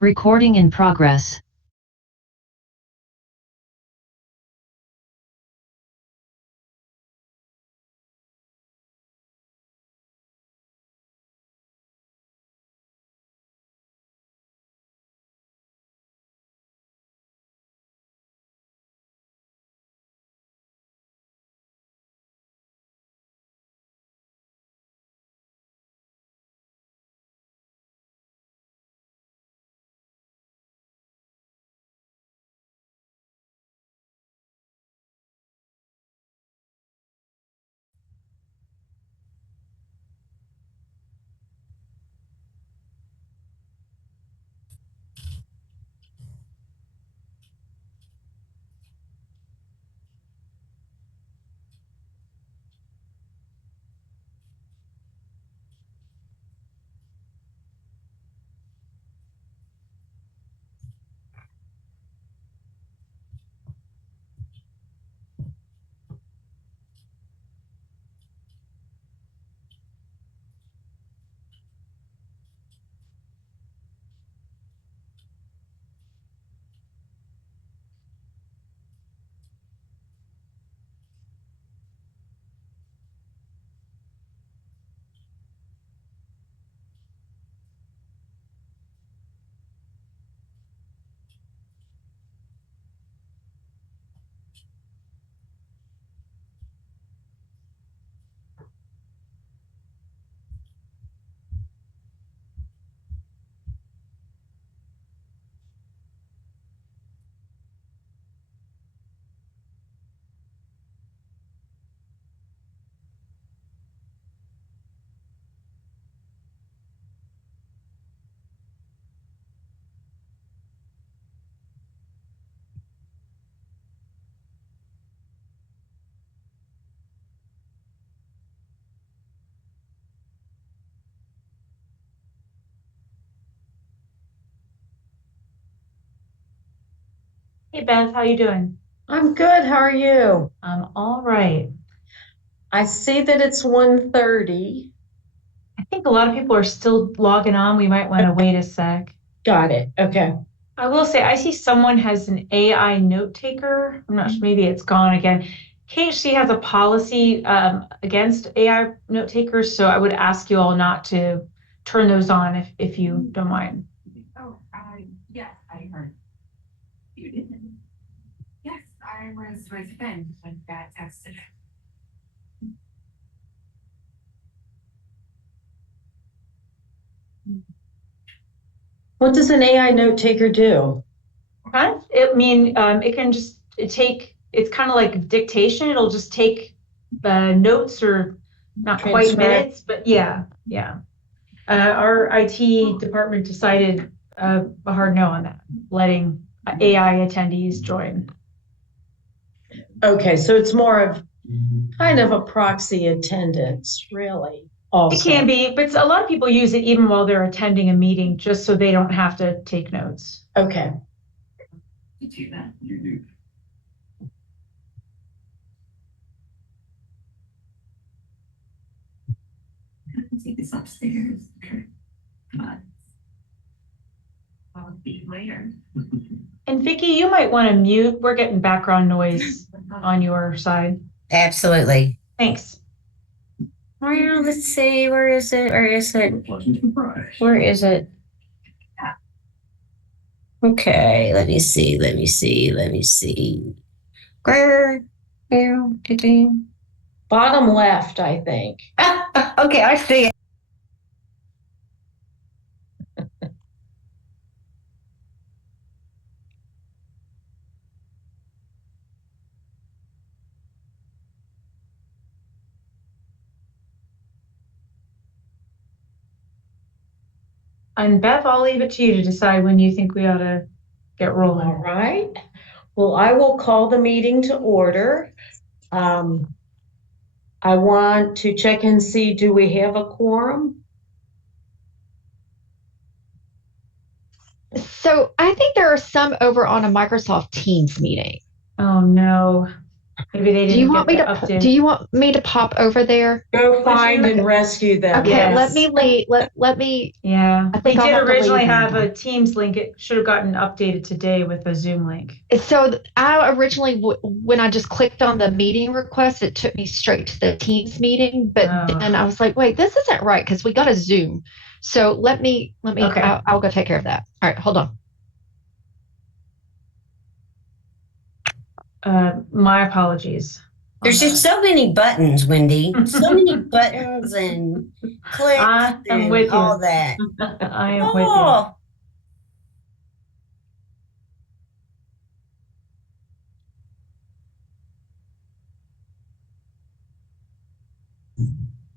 Recording in progress. Hey Beth, how you doing? I'm good. How are you? I'm all right. I see that it's 1:30. I think a lot of people are still logging on. We might want to wait a sec. Got it. Okay. I will say, I see someone has an AI note taker. I'm not sure, maybe it's gone again. KHC has a policy against AI note takers, so I would ask you all not to turn those on if you don't mind. Oh, yes, I heard. You didn't? Yes, I was with Ben when Dad texted. What does an AI note taker do? Kind of, it can just take, it's kind of like dictation. It'll just take notes or not quite Transcribe. minutes, but yeah. Our IT department decided a hard no on that, letting AI attendees join. Okay, so it's more of kind of a proxy attendance, really. It Also. can be, but a lot of people use it even while they're attending a meeting, just so they don't have to take notes. Okay. You do that. You do. I can see this upstairs. Okay. But I'll be later. And Vicky, you might want to mute. We're getting background noise on your side. Absolutely. Thanks. Well, let's see. Where is it? Where is it? Where is it? Okay, let me see. Let me see. Let me see. Where? Bottom left, I think. Okay, I see it. And Beth, I'll leave it to you to decide when you think we ought to get All rolling. right. Well, I will call the meeting to order. I want to check and see, do we have a quorum? So I think there are some over on a Microsoft Teams meeting. Oh no. Maybe they Do you didn't want get me the to? update. Do you want me to pop over there? Go find you? and rescue them. Okay, Yes. let me leave. Let me. Yeah, I we think I'll did have to originally leave have now. a Teams link. It should have gotten updated today with a Zoom link. So I originally, when I just clicked on the meeting request, it took me straight to the Teams meeting. But Oh. then I was like, wait, this isn't right because we got a Zoom. So let me. Okay. I'll go take care of that. All right, hold on. My apologies. There's just so many buttons, Wendy. So many buttons and clicks I'm and with you. all that. I am with you. Oh,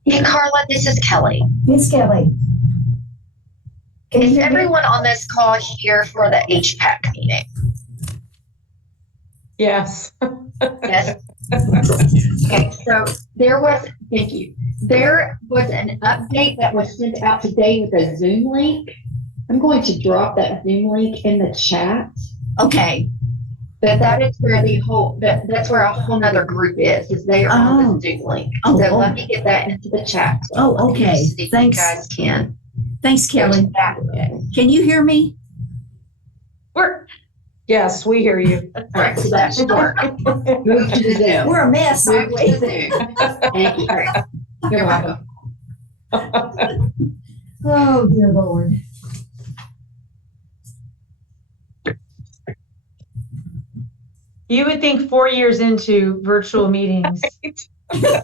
Hey, Carla, this is Kelly. Miss Kelly. Is everyone on this call here for the HPAC meeting? Yes. Yes. Okay, so thank you. There was an update that was sent out today with a Zoom link. I'm going to drop that Zoom link in the chat. Okay. But that is where that's where a whole nother group is they are on the Zoom link. Oh, So oh. let me get that into the chat. Oh, okay. See if Thanks. you guys can. Thanks, Kelly. Can you hear me? Yes, we hear you. All right, so that should work. Move to the Zoom. We're a mess, Move aren't to we? the Zoom. Thank you. All right. You're welcome. Oh, dear Lord. You would think 4 years into virtual meetings,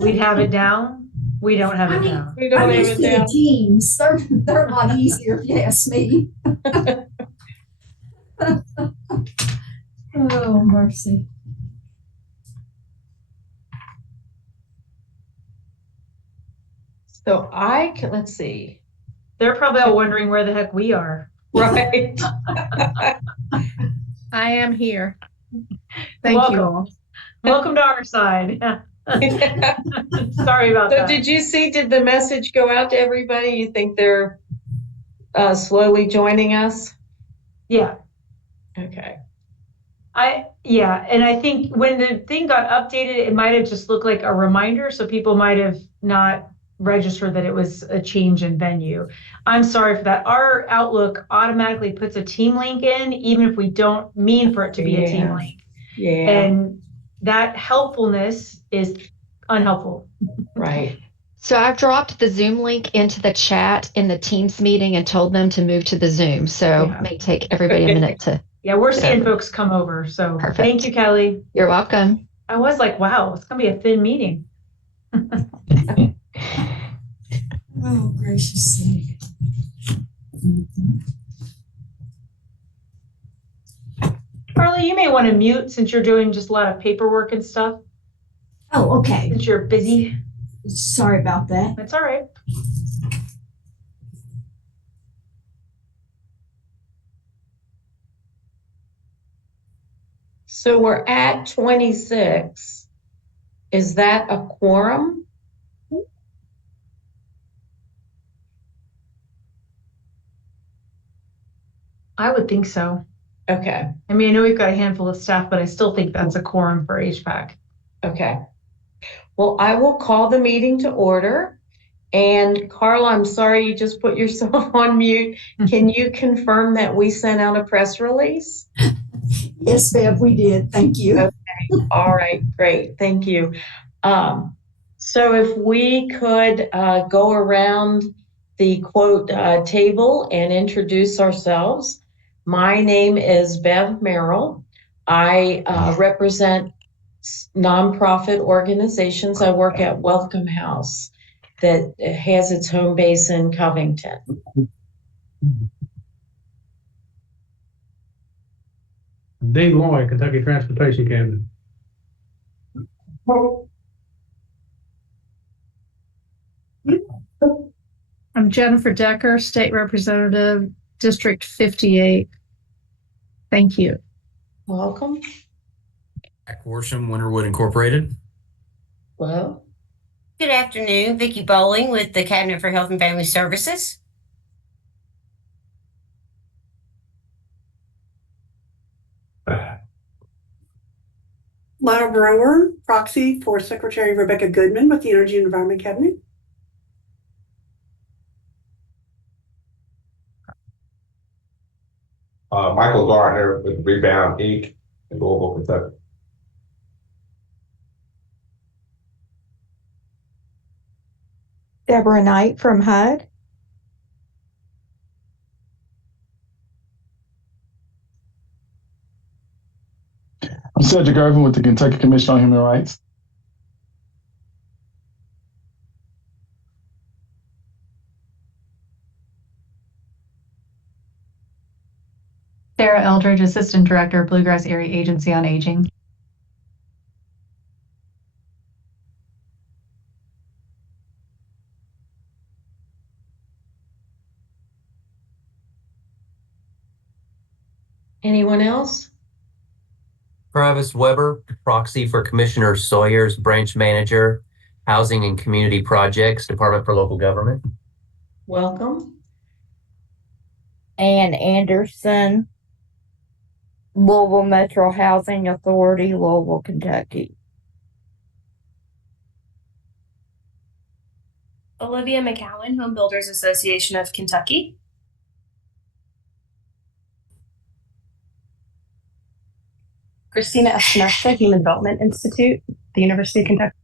we'd have it down. We don't have it down. We don't I'm have used it to the down. teams. They're a lot easier, if you ask me. Oh, mercy. So let's see. They're probably all wondering where the heck we are. Right. I am here. Thank you all. Welcome to our side. Sorry about So that. did the message go out to everybody? You think they're slowly joining us? Yeah. Okay. And I think when the thing got updated, it might have just looked like a reminder, so people might have not registered that it was a change in venue. I'm sorry for that. Our Outlook automatically puts a team link in, even if we don't mean for it to be a team link. Yeah. And that helpfulness is unhelpful. Right. So I've dropped the Zoom link into the chat in the Teams meeting and told them to move to the Zoom. So Yeah. it may take everybody a minute to. Yeah, we're seeing folks come over. So Perfect. Thank you, Kelly. You're welcome. I was like, wow, it's going to be a thin meeting. Oh, gracious sake. Carly, you may want to mute since you're doing just a lot of paperwork and stuff, Oh, okay. since you're busy. Sorry about that. That's all right. So we're at 26. Is that a quorum? I would think so. Okay. I mean, I know we've got a handful of staff, but I still think that's a quorum for HVAC. Okay. Well, I will call the meeting to order. And Carla, I'm sorry you just put yourself on mute. Can you confirm that we sent out a press release? Yes, Bev, we did. Thank you. Okay. All right, great. Thank you. So if we could go around the quote table and introduce ourselves. My name is Bev Merrill. I represent nonprofit organizations. I work at Welcome House that has its home base in Covington. Dave Loy, Kentucky Transportation Cabinet. I'm Jennifer Decker, State Representative, District 58. Thank you. Welcome. Jack Worsham, Winterwood Incorporated. Well, good afternoon. Vicki Bowling with the Cabinet for Health and Family Services. Lana Brower, proxy for Secretary Rebecca Goodman with the Energy and Environment Cabinet. Michael Gardner with Rebound Inc. in Louisville, Kentucky. Deborah Knight from HUD. I'm Cedric Irvin with the Kentucky Commission on Human Rights. Sarah Eldridge, Assistant Director, Bluegrass Area Agency on Aging. Anyone else? Travis Weber, proxy for Commissioner Sawyer's Branch Manager, Housing and Community Projects, Department for Local Government. Welcome. Ann Anderson, Louisville Metro Housing Authority, Louisville, Kentucky. Olivia McCowan, Home Builders Association of Kentucky. Christina Espinosa, Human Development Institute, the University of Kentucky.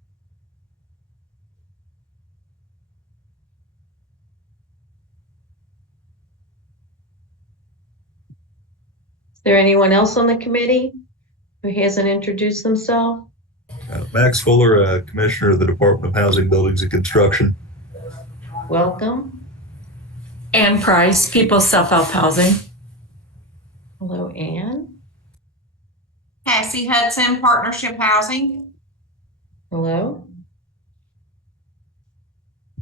Is there anyone else on the committee who hasn't introduced themselves? Max Fuller, Commissioner of the Department of Housing, Buildings, and Construction. Welcome. Ann Price, People's Self-Help Housing. Hello, Ann. Cassie Hudson, Partnership Housing. Hello.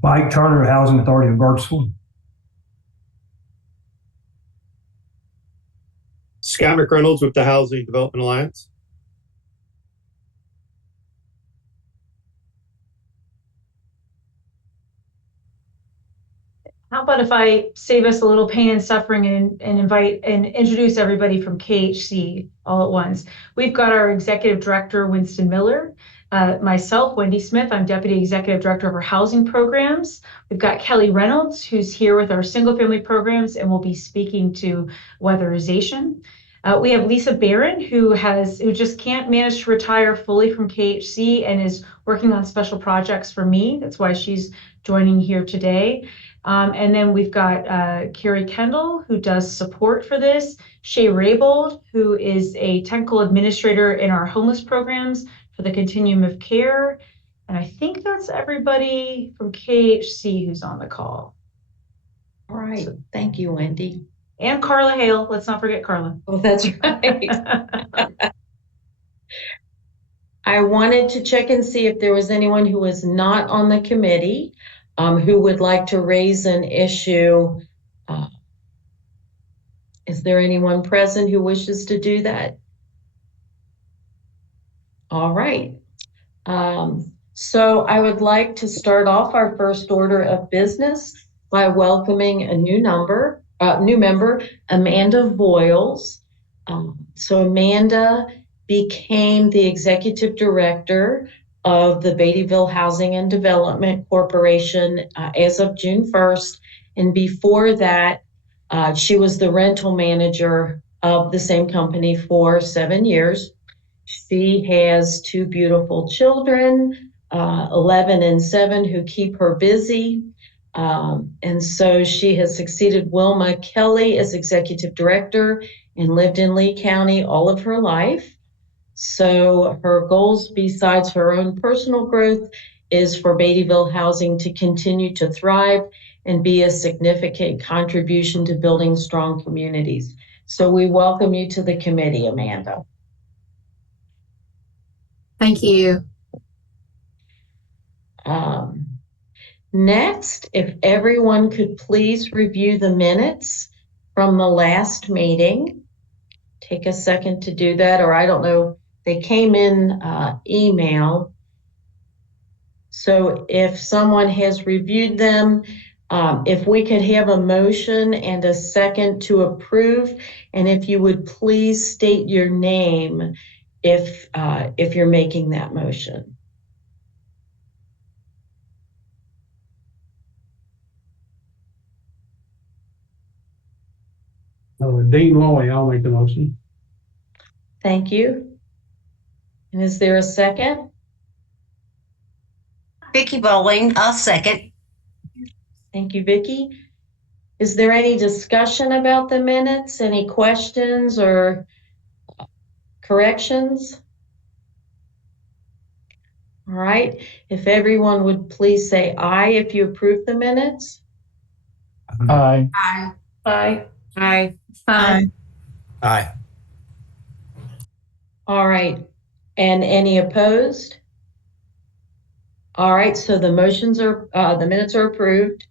Mike Turner, Housing Authority of Burkesville. Scott McReynolds with the Housing Development Alliance. How about if I save us a little pain and suffering and invite and introduce everybody from KHC all at once. We've got our Executive Director, Winston Miller, myself, Wendy Smith. I'm Deputy Executive Director of our Housing Programs. We've got Kelly Reynolds, who's here with our single family programs and will be speaking to weatherization. We have Lisa Barron, who just can't manage to retire fully from KHC and is working on special projects for me. That's why she's joining here today. And then we've got Carrie Kendall, who does support for this, Shay Raybold, who is a technical administrator in our homeless programs for the continuum of care. And I think that's everybody from KHC who's on the call. All right. Thank you, Wendy. And Carla Hale. Let's not forget Carla. Oh, that's right. I wanted to check and see if there was anyone who was not on the committee who would like to raise an issue. Is there anyone present who wishes to do that? All right. So I would like to start off our first order of business by welcoming a new member, Amanda Voiles. So Amanda became the executive director of the Beattyville Housing and Development Corporation as of June 1st. And before that, she was the rental manager of the same company for 7 years. She has 2 beautiful children, 11 and 7, who keep her busy. And so she has succeeded Wilma Kelly as executive director and lived in Lee County all of her life. So her goals, besides her own personal growth, is for Beattyville Housing to continue to thrive and be a significant contribution to building strong communities. So we welcome you to the committee, Amanda. Thank you. Next, if everyone could please review the minutes from the last meeting. Take a second to do that, or I don't know, they came in email. So if someone has reviewed them, if we could have a motion and a second to approve, and if you would please state your name if you're making that motion. Dean Loy, I'll make the motion. Thank you. And is there a second? Vicky Bowling, I'll second. Thank you, Vicky. Is there any discussion about the minutes? Any questions or corrections? All right. If everyone would please say aye if you approve the minutes. Aye. Aye. Aye. Aye. Aye. Aye. All right. And any opposed? All right. So the minutes are approved.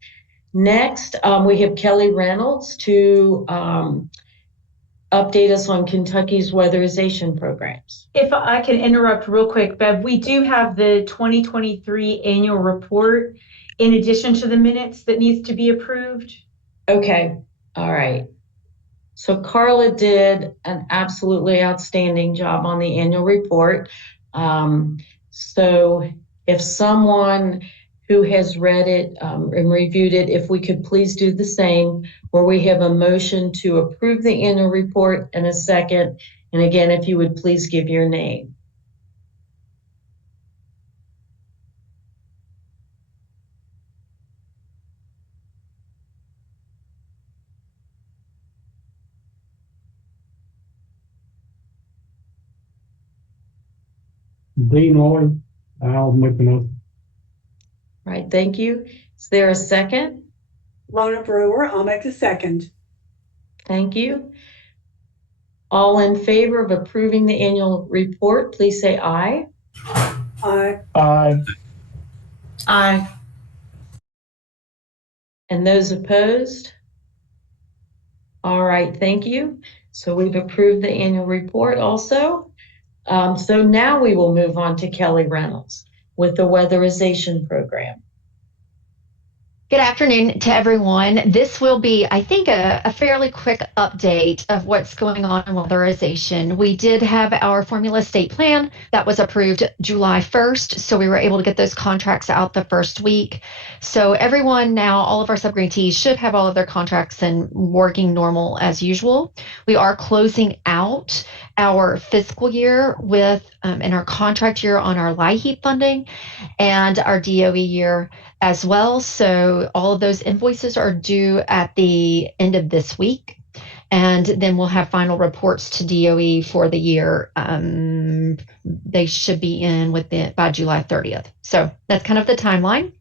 Next, we have Kelly Reynolds to update us on Kentucky's weatherization programs. If I can interrupt real quick, Bev, we do have the 2023 annual report in addition to the minutes that needs to be approved. Okay. All right. So Carla did an absolutely outstanding job on the annual report. So if someone who has read it and reviewed it, if we could please do the same, where we have a motion to approve the annual report and a second. And again, if you would please give your name. Dean Loy, I'll make the motion. Right, thank you. Is there a second? Lona Brewer, I'll make the second. Thank you. All in favor of approving the annual report, please say aye. Aye. Aye. Aye. And those opposed? All right, thank you. So we've approved the annual report also. So now we will move on to Kelly Reynolds with the weatherization program. Good afternoon to everyone. This will be, I think, a fairly quick update of what's going on in weatherization. We did have our formula state plan that was approved July 1st, so we were able to get those contracts out the first week. So everyone now, all of our sub-grantees should have all of their contracts and working normal as usual. We are closing out our fiscal year with and our contract year on our LIHEAP funding and our DOE year as well. So all of those invoices are due at the end of this week. And then we'll have final reports to DOE for the year. They should be in by July 30th. So that's kind of the timeline.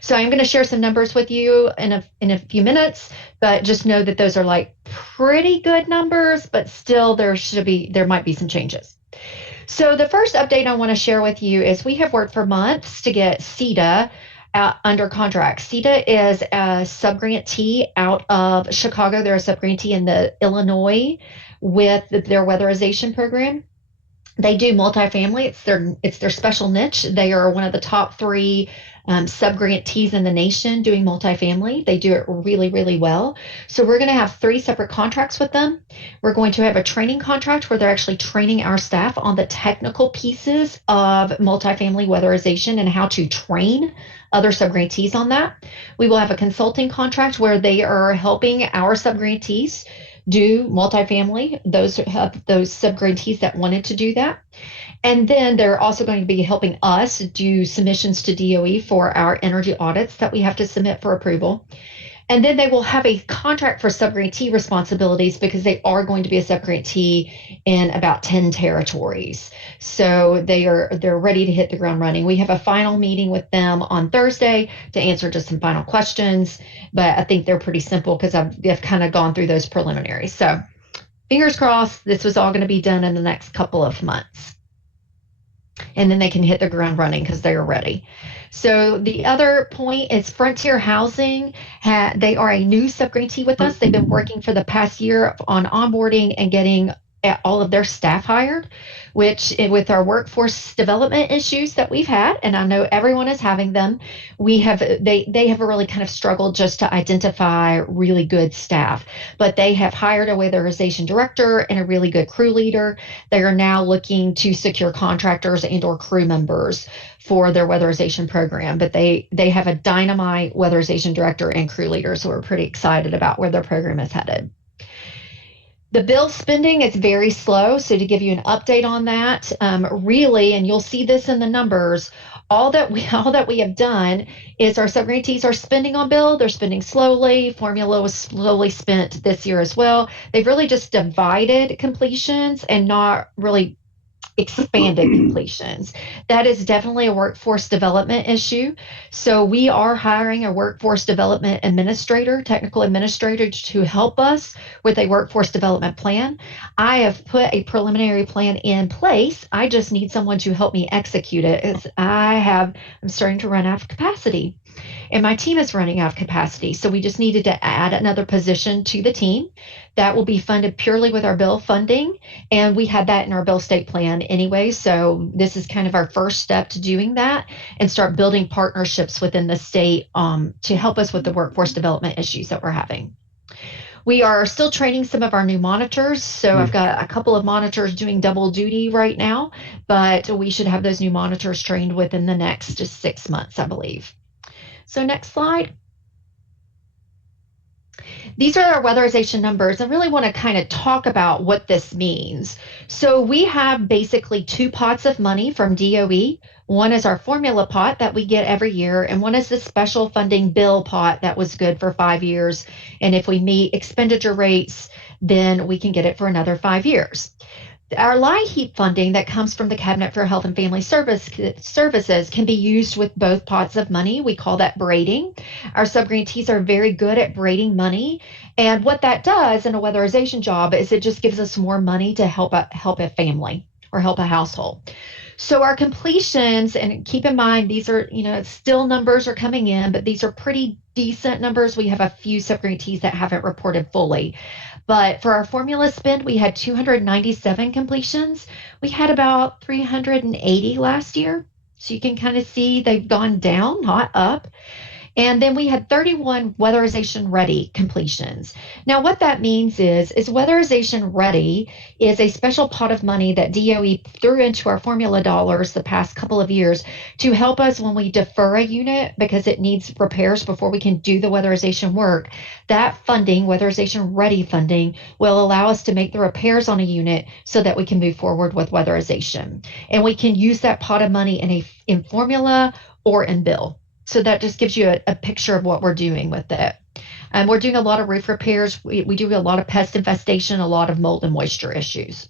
So I'm going to share some numbers with you in a few minutes, but just know that those are like pretty good numbers, but still there might be some changes. So the first update I want to share with you is we have worked for months to get CETA under contract. CETA is a subgrantee out of Chicago. They're a subgrantee in the Illinois with their weatherization program. They do multifamily. It's their special niche. They are one of the top 3 subgrantees in the nation doing multifamily. They do it really, really well. So we're going to have 3 separate contracts with them. We're going to have a training contract where they're actually training our staff on the technical pieces of multifamily weatherization and how to train other subgrantees on that. We will have a consulting contract where they are helping our subgrantees do multifamily, those subgrantees that wanted to do that. And then they're also going to be helping us do submissions to DOE for our energy audits that we have to submit for approval. And then they will have a contract for subgrantee responsibilities because they are going to be a subgrantee in about 10 territories. So they're ready to hit the ground running. We have a final meeting with them on Thursday to answer just some final questions, but I think they're pretty simple because I've kind of gone through those preliminaries. So fingers crossed, this was all going to be done in the next couple of months. And then they can hit the ground running because they are ready. So the other point is Frontier Housing. They are a new subgrantee with us. They've been working for the past year on onboarding and getting all of their staff hired, which with our workforce development issues that we've had, and I know everyone is having them, they have really kind of struggled just to identify really good staff. But they have hired a weatherization director and a really good crew leader. They are now looking to secure contractors and or crew members for their weatherization program. But they have a dynamite weatherization director and crew leader, so we're pretty excited about where their program is headed. The bill spending is very slow. So to give you an update on that, really, and you'll see this in the numbers, all that we have done is our subgrantees are spending on bill. They're spending slowly. Formula was slowly spent this year as well. They've really just divided completions and not really expanded completions. That is definitely a workforce development issue. So we are hiring a workforce development administrator, technical administrator, to help us with a workforce development plan. I have put a preliminary plan in place. I just need someone to help me execute it, as I'm starting to run out of capacity. And my team is running out of capacity. So we just needed to add another position to the team that will be funded purely with our bill funding. And we had that in our bill state plan anyway. So this is kind of our first step to doing that and start building partnerships within the state to help us with the workforce development issues that we're having. We are still training some of our new monitors. So I've got a couple of monitors doing double duty right now, but we should have those new monitors trained within the next 6 months, I believe. So next slide. These are our weatherization numbers. I really want to kind of talk about what this means. So we have basically 2 pots of money from DOE. One is our formula pot that we get every year, and one is the special funding bill pot that was good for 5 years. And if we meet expenditure rates, then we can get it for another 5 years. Our LIHEAP funding that comes from the Cabinet for Health and Family Services can be used with both pots of money. We call that braiding. Our subgrantees are very good at braiding money. And what that does in a weatherization job is it just gives us more money to help a family or help a household. So our completions, and keep in mind, these are, still numbers are coming in, but these are pretty decent numbers. We have a few subgrantees that haven't reported fully. But for our formula spend, we had 297 completions. We had about 380 last year. So you can kind of see they've gone down, not up. And then we had 31 weatherization ready completions. Now, what that means is weatherization ready is a special pot of money that DOE threw into our formula dollars the past couple of years to help us when we defer a unit because it needs repairs before we can do the weatherization work. That funding, weatherization ready funding, will allow us to make the repairs on a unit so that we can move forward with weatherization. And we can use that pot of money in formula or in bill. So that just gives you a picture of what we're doing with it. We're doing a lot of roof repairs. We do a lot of pest infestation, a lot of mold and moisture issues.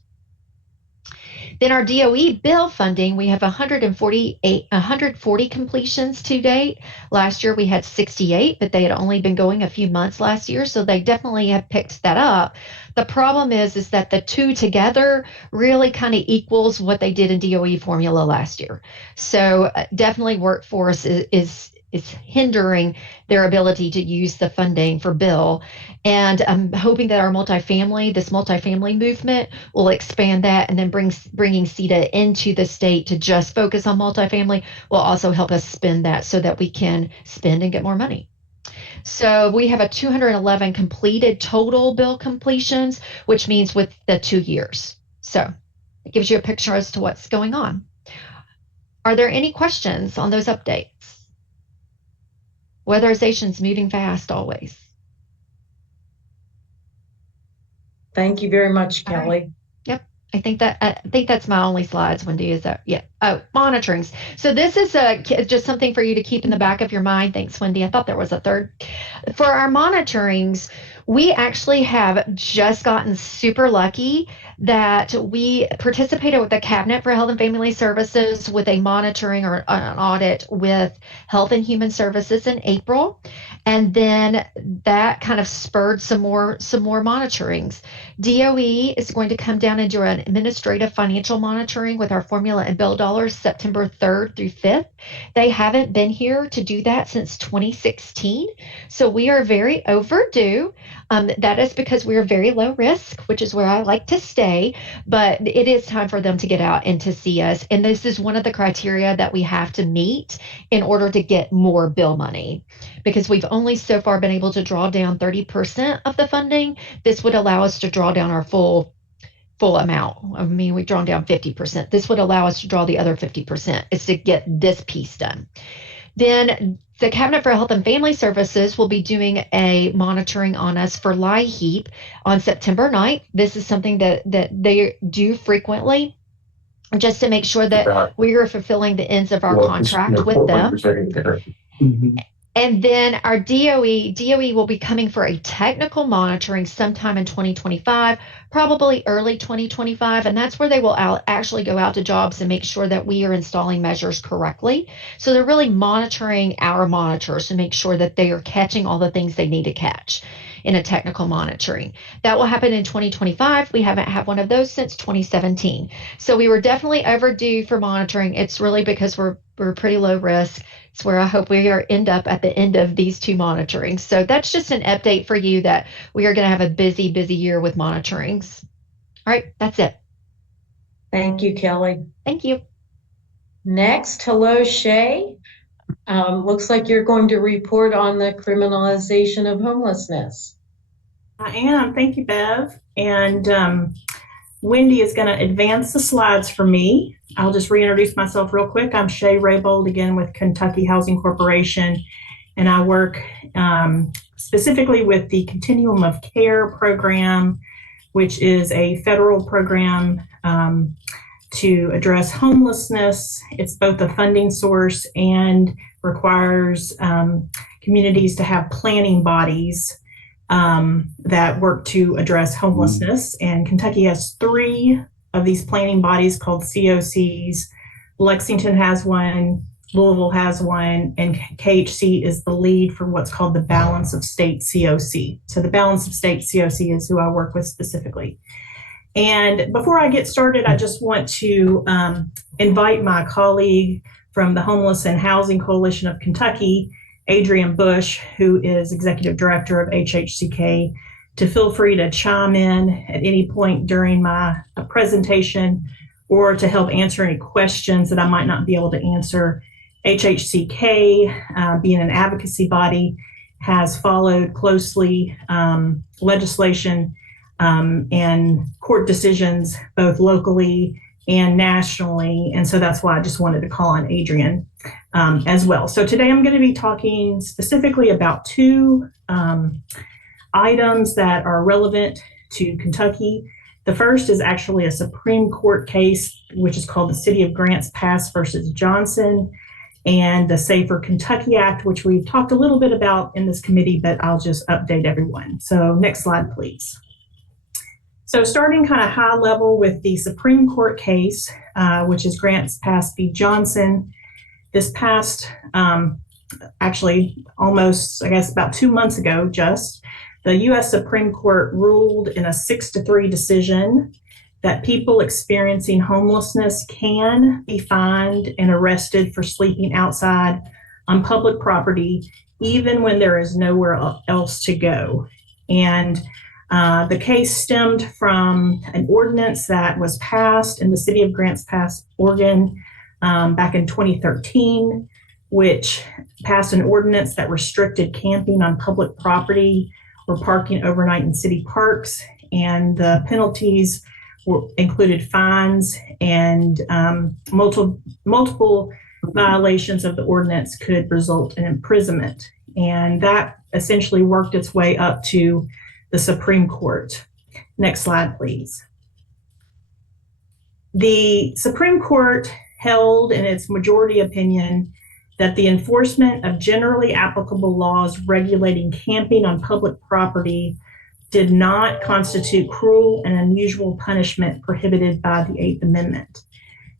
Then our DOE bill funding, we have 140 completions to date. Last year we had 68, but they had only been going a few months last year, so they definitely have picked that up. The problem is that the two together really kind of equals what they did in DOE formula last year. So definitely workforce is hindering their ability to use the funding for bill. And I'm hoping that this multifamily movement will expand that, and then bringing CETA into the state to just focus on multifamily will also help us spend that so that we can spend and get more money. So we have a 211 completed total bill completions, which means with the 2 years. So it gives you a picture as to what's going on. Are there any questions on those updates? Weatherization's moving fast always. Thank you very much, Kelly. Right. Yep. I think that's my only slides, Wendy. Is that, yeah. Oh, monitorings. So this is just something for you to keep in the back of your mind. Thanks, Wendy. I thought there was a third. For our monitorings, we actually have just gotten super lucky that we participated with the Cabinet for Health and Family Services with a monitoring or an audit with Health and Human Services in April. And then that kind of spurred some more monitorings. DOE is going to come down and do an administrative financial monitoring with our formula and bill dollars September 3rd through 5th. They haven't been here to do that since 2016. So we are very overdue. That is because we're very low risk, which is where I like to stay, but it is time for them to get out and to see us. And this is one of the criteria that we have to meet in order to get more bill money, because we've only so far been able to draw down 30% of the funding. This would allow us to draw down our full amount. I mean, we've drawn down 50%. This would allow us to draw the other 50% is to get this piece done. Then the Cabinet for Health and Family Services will be doing a monitoring on us for LIHEAP on September 9th. This is something that they do frequently, just to make sure that we are fulfilling the ends of our contract with them. And then our DOE will be coming for a technical monitoring sometime in 2025, probably early 2025. And that's where they will actually go out to jobs and make sure that we are installing measures correctly. So they're really monitoring our monitors to make sure that they are catching all the things they need to catch in a technical monitoring. That will happen in 2025. We haven't had one of those since 2017. So we were definitely overdue for monitoring. It's really because we're pretty low risk. It's where I hope we end up at the end of these two monitorings. So that's just an update for you that we are going to have a busy, busy year with monitorings. All right, that's it. Thank you, Kelly. Thank you. Next, hello, Shay. Looks like you're going to report on the criminalization of homelessness. I am. Thank you, Bev. And Wendy is going to advance the slides for me. I'll just reintroduce myself real quick. I'm Shay Raybold, again with Kentucky Housing Corporation, and I work specifically with the Continuum of Care program, which is a federal program to address homelessness. It's both a funding source and requires communities to have planning bodies that work to address homelessness. And Kentucky has 3 of these planning bodies called COCs. Lexington has one, Louisville has one, and KHC is the lead for what's called the Balance of State COC. So the Balance of State COC is who I work with specifically. And before I get started, I just want to invite my colleague from the Homeless and Housing Coalition of Kentucky, Adrian Bush, who is Executive Director of HHCK, to feel free to chime in at any point during my presentation or to help answer any questions that I might not be able to answer. HHCK, being an advocacy body, has followed closely legislation and court decisions, both locally and nationally. And so that's why I just wanted to call on Adrian as well. So today I'm going to be talking specifically about 2 items that are relevant to Kentucky. The first is actually a Supreme Court case, which is called the City of Grants Pass versus Johnson, and the Safer Kentucky Act, which we've talked a little bit about in this committee, but I'll just update everyone. So next slide, please. So starting kind of high level with the Supreme Court case, which is Grants Pass v. Johnson. This past, actually almost, I guess about 2 months ago, the U.S. Supreme Court ruled in a 6-3 decision that people experiencing homelessness can be fined and arrested for sleeping outside on public property, even when there is nowhere else to go. And the case stemmed from an ordinance that was passed in the City of Grants Pass, Oregon, back in 2013, which passed an ordinance that restricted camping on public property or parking overnight in city parks. And the penalties included fines, and multiple violations of the ordinance could result in imprisonment. And that essentially worked its way up to the Supreme Court. Next slide, please. The Supreme Court held in its majority opinion that the enforcement of generally applicable laws regulating camping on public property did not constitute cruel and unusual punishment prohibited by the 8th Amendment.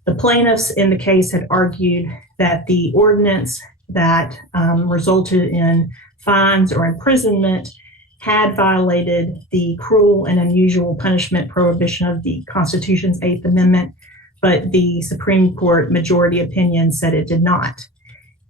The plaintiffs in the case had argued that the ordinance that resulted in fines or imprisonment had violated the cruel and unusual punishment prohibition of the Constitution's 8th Amendment, but the Supreme Court majority opinion said it did not.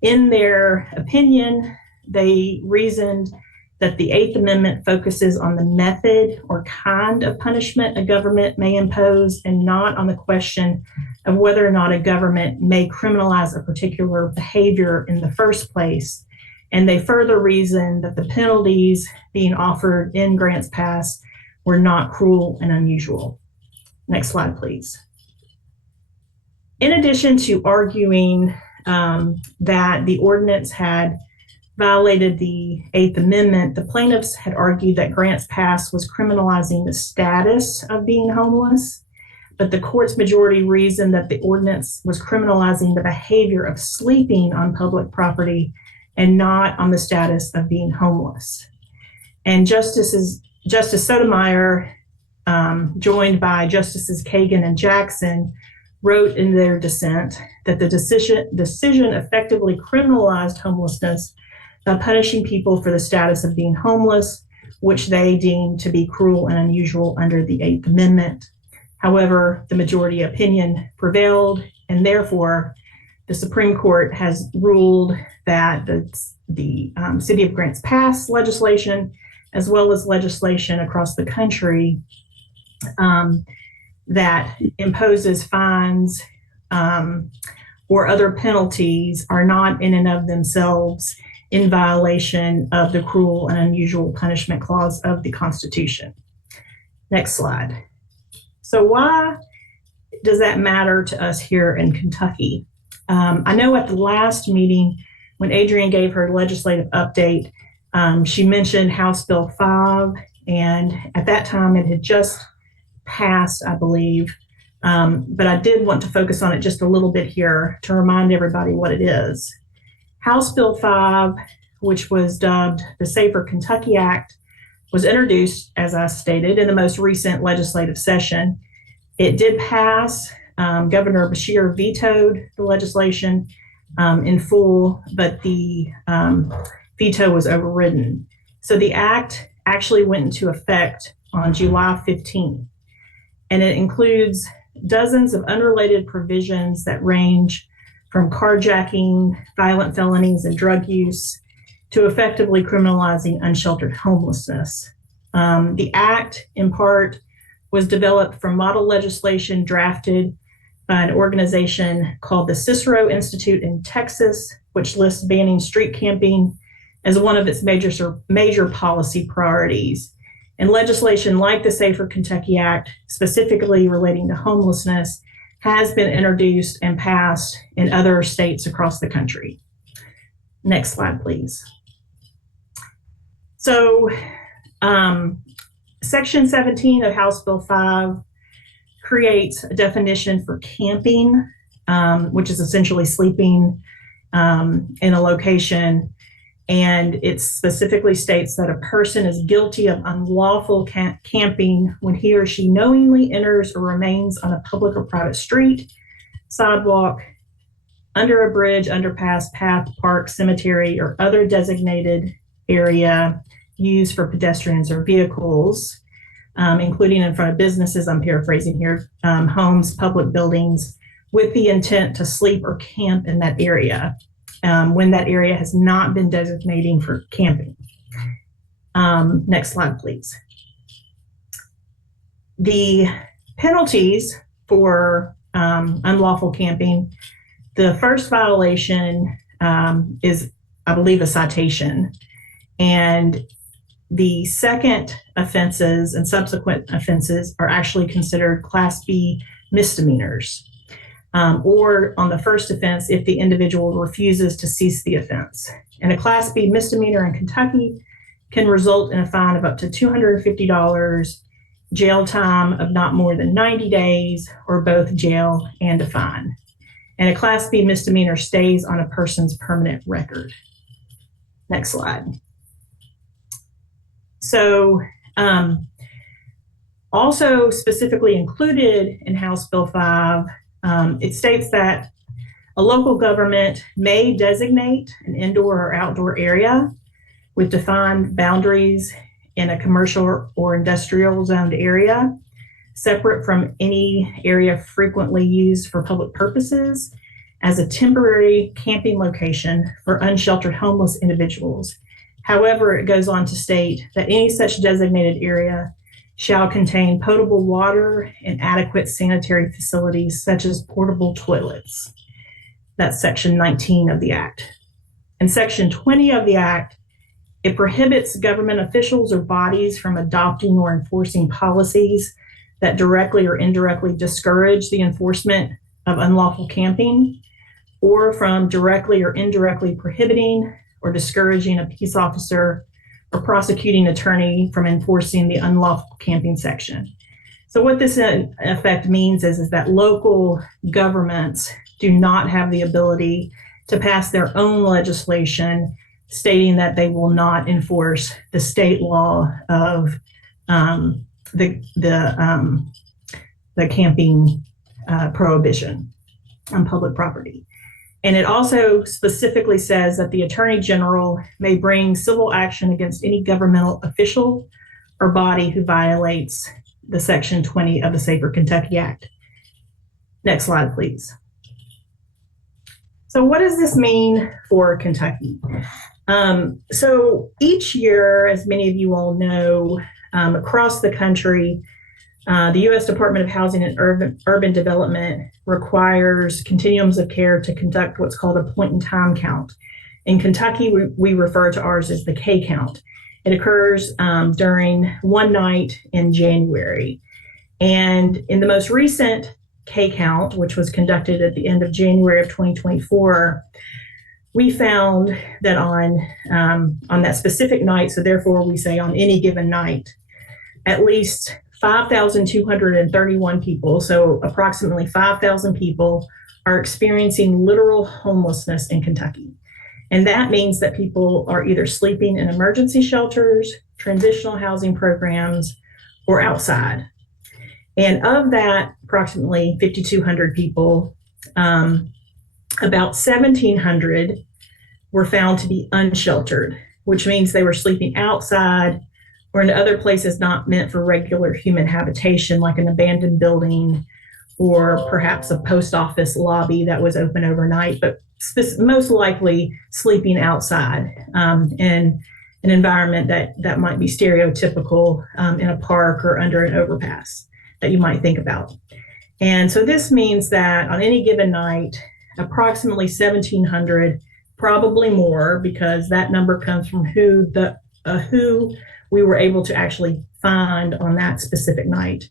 In their opinion, they reasoned that the Eighth Amendment focuses on the method or kind of punishment a government may impose and not on the question of whether or not a government may criminalize a particular behavior in the first place. And they further reason that the penalties being offered in Grants Pass were not cruel and unusual. Next slide, please. In addition to arguing that the ordinance had violated the Eighth Amendment, the plaintiffs had argued that Grants Pass was criminalizing the status of being homeless, but the court's majority reasoned that the ordinance was criminalizing the behavior of sleeping on public property and not on the status of being homeless. And Justice Sotomayor, joined by Justices Kagan and Jackson, wrote in their dissent that the decision effectively criminalized homelessness by punishing people for the status of being homeless, which they deemed to be cruel and unusual under the Eighth Amendment. However, the majority opinion prevailed, and therefore the Supreme Court has ruled that the City of Grants Pass legislation, as well as legislation across the country that imposes fines or other penalties, are not in and of themselves in violation of the cruel and unusual punishment clause of the Constitution. Next slide. So why does that matter to us here in Kentucky? I know at the last meeting, when Adrienne gave her legislative update, she mentioned House Bill 5, and at that time it had just passed, I believe. But I did want to focus on it just a little bit here to remind everybody what it is. House Bill 5, which was dubbed the Safer Kentucky Act, was introduced, as I stated, in the most recent legislative session. It did pass. Governor Beshear vetoed the legislation in full, but the veto was overridden. So the act actually went into effect on July 15th, and it includes dozens of unrelated provisions that range from carjacking, violent felonies, and drug use to effectively criminalizing unsheltered homelessness. The act, in part, was developed from model legislation drafted by an organization called the Cicero Institute in Texas, which lists banning street camping as one of its major policy priorities. And legislation like the Safer Kentucky Act, specifically relating to homelessness, has been introduced and passed in other states across the country. Next slide, please. So, Section 17 of House Bill 5 creates a definition for camping, which is essentially sleeping in a location. And it specifically states that a person is guilty of unlawful camping when he or she knowingly enters or remains on a public or private street, sidewalk, under a bridge, underpass, path, park, cemetery, or other designated area used for pedestrians or vehicles, including in front of businesses, I'm paraphrasing here, homes, public buildings, with the intent to sleep or camp in that area when that area has not been designating for camping. Next slide, please. The penalties for unlawful camping, the first violation is, I believe, a citation. And the second offenses and subsequent offenses are actually considered Class B misdemeanors. Or on the first offense, if the individual refuses to cease the offense. And a Class B misdemeanor in Kentucky can result in a fine of up to $250, jail time of not more than 90 days, or both jail and a fine. And a Class B misdemeanor stays on a person's permanent record. Next slide. So, also specifically included in House Bill 5, it states that a local government may designate an indoor or outdoor area with defined boundaries in a commercial or industrial zoned area, separate from any area frequently used for public purposes, as a temporary camping location for unsheltered homeless individuals. However, it goes on to state that any such designated area shall contain potable water and adequate sanitary facilities such as portable toilets. That's Section 19 of the Act. In Section 20 of the Act, it prohibits government officials or bodies from adopting or enforcing policies that directly or indirectly discourage the enforcement of unlawful camping, or from directly or indirectly prohibiting or discouraging a peace officer or prosecuting attorney from enforcing the unlawful camping section. So what this in effect means is that local governments do not have the ability to pass their own legislation stating that they will not enforce the state law of the camping prohibition on public property. And it also specifically says that the Attorney General may bring civil action against any governmental official or body who violates the Section 20 of the Safer Kentucky Act. Next slide, please. So what does this mean for Kentucky? So each year, as many of you all know, across the country, the U.S. Department of Housing and Urban Development requires continuums of care to conduct what's called a point-in-time count. In Kentucky, we refer to ours as the K count. It occurs during one night in January. And in the most recent K count, which was conducted at the end of January of 2024, we found that on that specific night, so therefore we say on any given night, at least 5,231 people, so approximately 5,000 people, are experiencing literal homelessness in Kentucky. And that means that people are either sleeping in emergency shelters, transitional housing programs, or outside. And of that approximately 5,200 people, about 1,700 were found to be unsheltered, which means they were sleeping outside or in other places not meant for regular human habitation, like an abandoned building or perhaps a post office lobby that was open overnight, but most likely sleeping outside in an environment that might be stereotypical in a park or under an overpass that you might think about. And so this means that on any given night, approximately 1,700, probably more, because that number comes from who we were able to actually find on that specific night.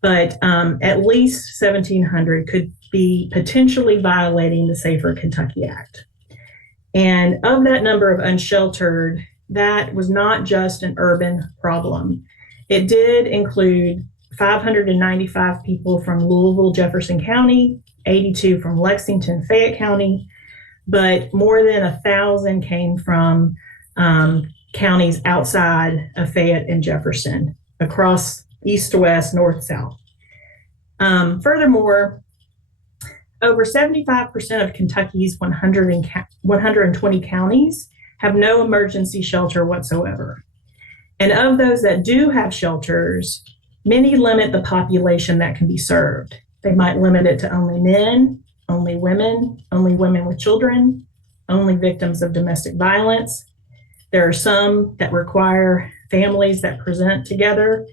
But at least 1,700 could be potentially violating the Safer Kentucky Act. And of that number of unsheltered, that was not just an urban problem. It did include 595 people from Louisville, Jefferson County, 82 from Lexington, Fayette County, but more than 1,000 came from counties outside of Fayette and Jefferson, across east to west, north to south. Furthermore, over 75% of Kentucky's 120 counties have no emergency shelter whatsoever. And of those that do have shelters, many limit the population that can be served. They might limit it to only men, only women with children, only victims of domestic violence. There are some that require families that present together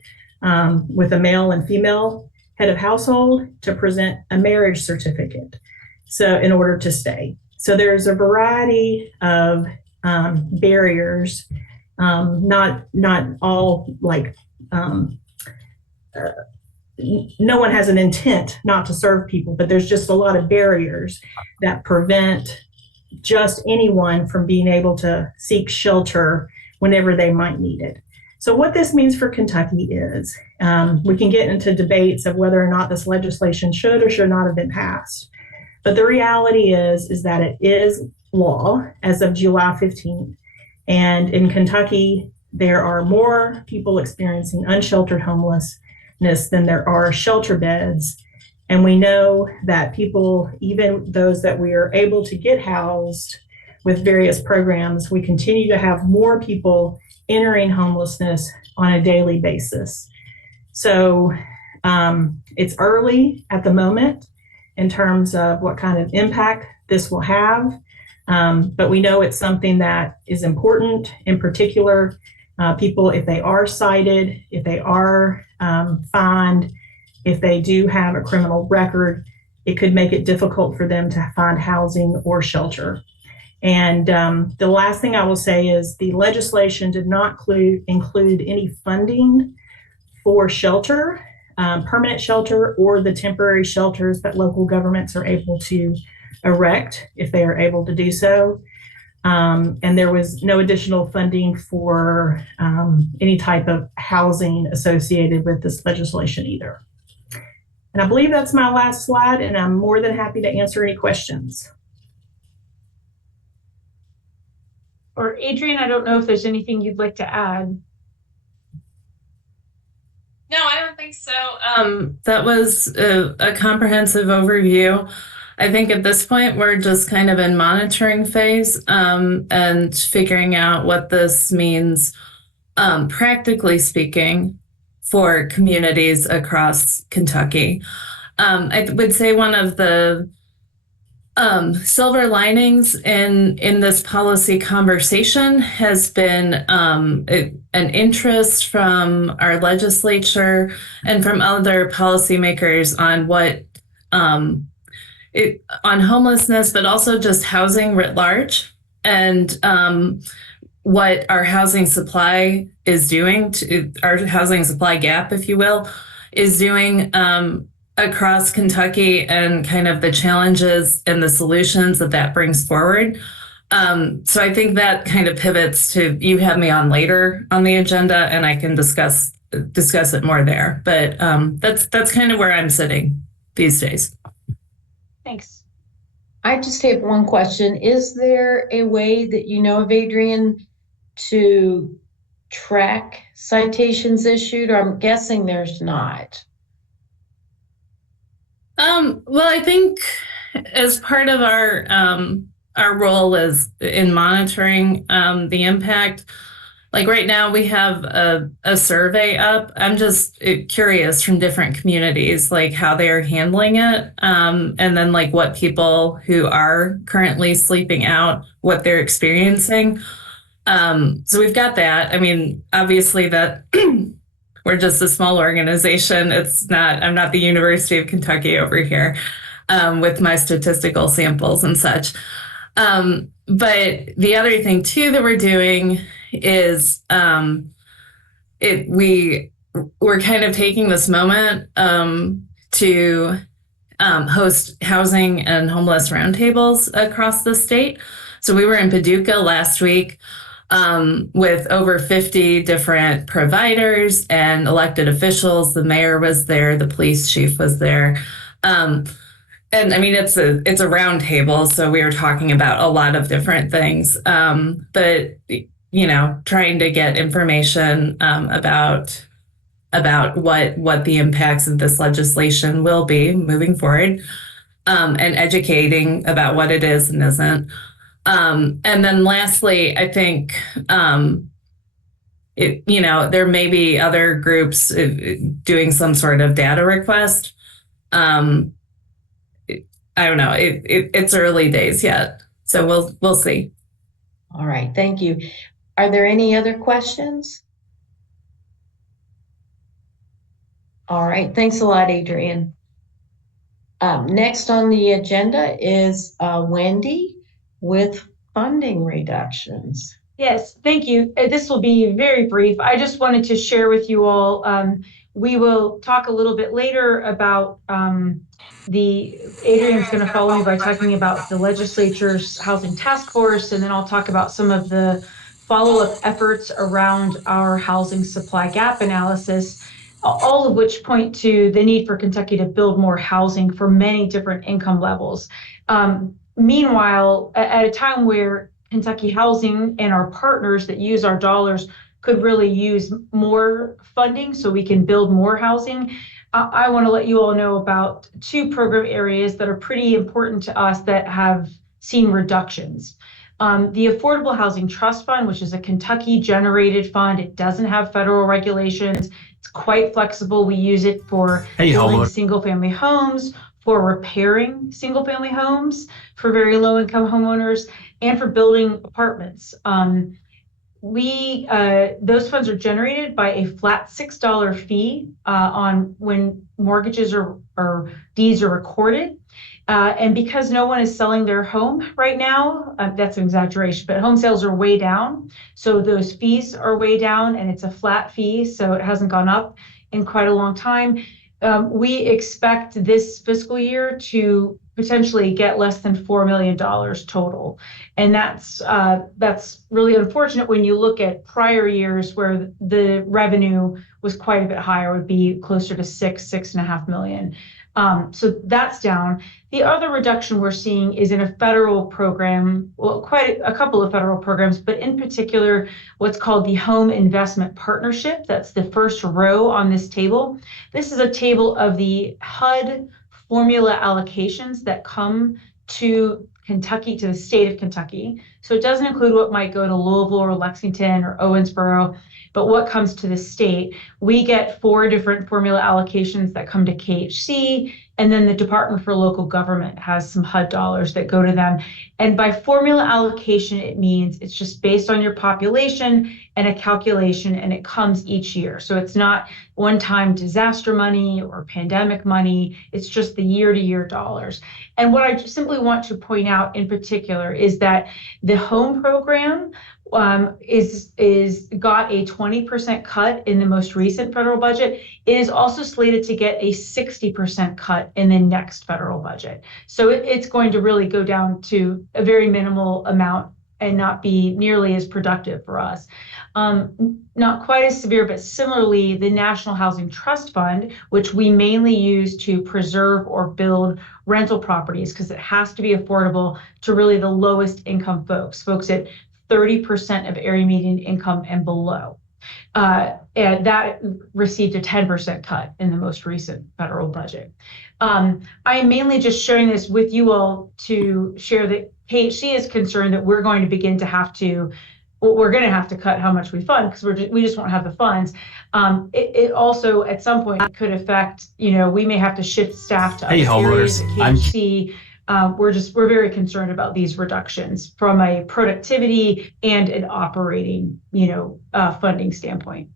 with a male and female head of household to present a marriage certificate, so in order to stay. So there's a variety of barriers, not all like no one has an intent not to serve people, but there's just a lot of barriers that prevent just anyone from being able to seek shelter whenever they might need it. So what this means for Kentucky is we can get into debates of whether or not this legislation should or should not have been passed. But the reality is that it is law as of July 15th. And in Kentucky, there are more people experiencing unsheltered homelessness than there are shelter beds. And we know that people, even those that we are able to get housed with various programs, we continue to have more people entering homelessness on a daily basis. So it's early at the moment in terms of what kind of impact this will have. But we know it's something that is important. In particular, people, if they are cited, if they are fined, if they do have a criminal record, it could make it difficult for them to find housing or shelter. And the last thing I will say is the legislation did not include any funding for shelter, permanent shelter, or the temporary shelters that local governments are able to erect if they are able to do so. And there was no additional funding for any type of housing associated with this legislation either. And I believe that's my last slide, and I'm more than happy to answer any questions. Or Adrian, I don't know if there's anything you'd like to add. No, I don't think so. That was a comprehensive overview. I think at this point, we're just kind of in monitoring phase and figuring out what this means, practically speaking, for communities across Kentucky. I would say one of the silver linings in this policy conversation has been an interest from our legislature and from other policymakers on what on homelessness, but also just housing writ large, and what our housing supply is doing to our housing supply gap, if you will, is doing across Kentucky, and kind of the challenges and the solutions that brings forward. So I think that kind of pivots to, you have me on later on the agenda and I can discuss it more there. But that's kind of where I'm sitting these days. Thanks. I just have one question. Is there a way that you know of, Adrian, to track citations issued? Or I'm guessing there's not. Well, I think as part of our role is in monitoring the impact, like right now we have a survey up. I'm just curious from different communities, like how they're handling it. And then like what people who are currently sleeping out, what they're experiencing. So we've got that. I mean, obviously that we're just a small organization. I'm not the University of Kentucky over here with my statistical samples and such. But the other thing too that we're doing is we're kind of taking this moment to host housing and homeless roundtables across the state. So we were in Paducah last week with over 50 different providers and elected officials. The mayor was there, the police chief was there. And I mean, it's a round table, so we were talking about a lot of different things. But you know, trying to get information about what the impacts of this legislation will be moving forward, and educating about what it is and isn't. And then lastly, I think there may be other groups doing some sort of data request. I don't know. It's early days yet, so we'll see. All right, thank you. Are there any other questions? All right, thanks a lot, Adrian. Next on the agenda is Wendy with funding reductions. Yes, thank you. This will be very brief. I just wanted to share with you all, we will talk a little bit later about Adrian's going to follow me by talking about the legislature's housing task force, and then I'll talk about some of the follow-up efforts around our housing supply gap analysis, all of which point to the need for Kentucky to build more housing for many different income levels. Meanwhile, at a time where Kentucky Housing and our partners that use our dollars could really use more funding so we can build more housing, I want to let you all know about two program areas that are pretty important to us that have seen reductions. The Affordable Housing Trust Fund, which is a Kentucky generated fund. It doesn't have federal regulations. It's quite flexible. We use it for building single family homes, for repairing single family homes for very low income homeowners and for building apartments. Those funds are generated by a flat $6 fee on when mortgages or deeds are recorded. And because no one is selling their home right now, that's an exaggeration, but home sales are way down. So those fees are way down, and it's a flat fee, so it hasn't gone up in quite a long time. We expect this fiscal year to potentially get less than $4 million total. And that's really unfortunate when you look at prior years where the revenue was quite a bit higher, would be closer to 6.5 million. So that's down. The other reduction we're seeing is in a federal program, well, quite a couple of federal programs, but in particular, what's called the Home Investment Partnership. That's the first row on this table. This is a table of the HUD formula allocations that come to Kentucky, to the state of Kentucky. So it doesn't include what might go to Louisville or Lexington or Owensboro, but what comes to the state. We get 4 different formula allocations that come to KHC, and then the Department for Local Government has some HUD dollars that go to them. And by formula allocation, it means it's just based on your population and a calculation, and it comes each year. So it's not one-time disaster money or pandemic money. It's just the year-to-year dollars. And what I just simply want to point out in particular is that the home program is got a 20% cut in the most recent federal budget. It is also slated to get a 60% cut in the next federal budget. So it's going to really go down to a very minimal amount and not be nearly as productive for us. Not quite as severe, but similarly, the National Housing Trust Fund, which we mainly use to preserve or build rental properties, because it has to be affordable to really the lowest income folks at 30% of area median income and below. And that received a 10% cut in the most recent federal budget. I am mainly just sharing this with you all to share that KHC is concerned that we're going to begin to have to, we're going to have to cut how much we fund, because we just won't have the funds. It also at some point could affect, we may have to shift staff to other areas at KHC. We're very concerned about these reductions from a productivity and an operating, funding standpoint.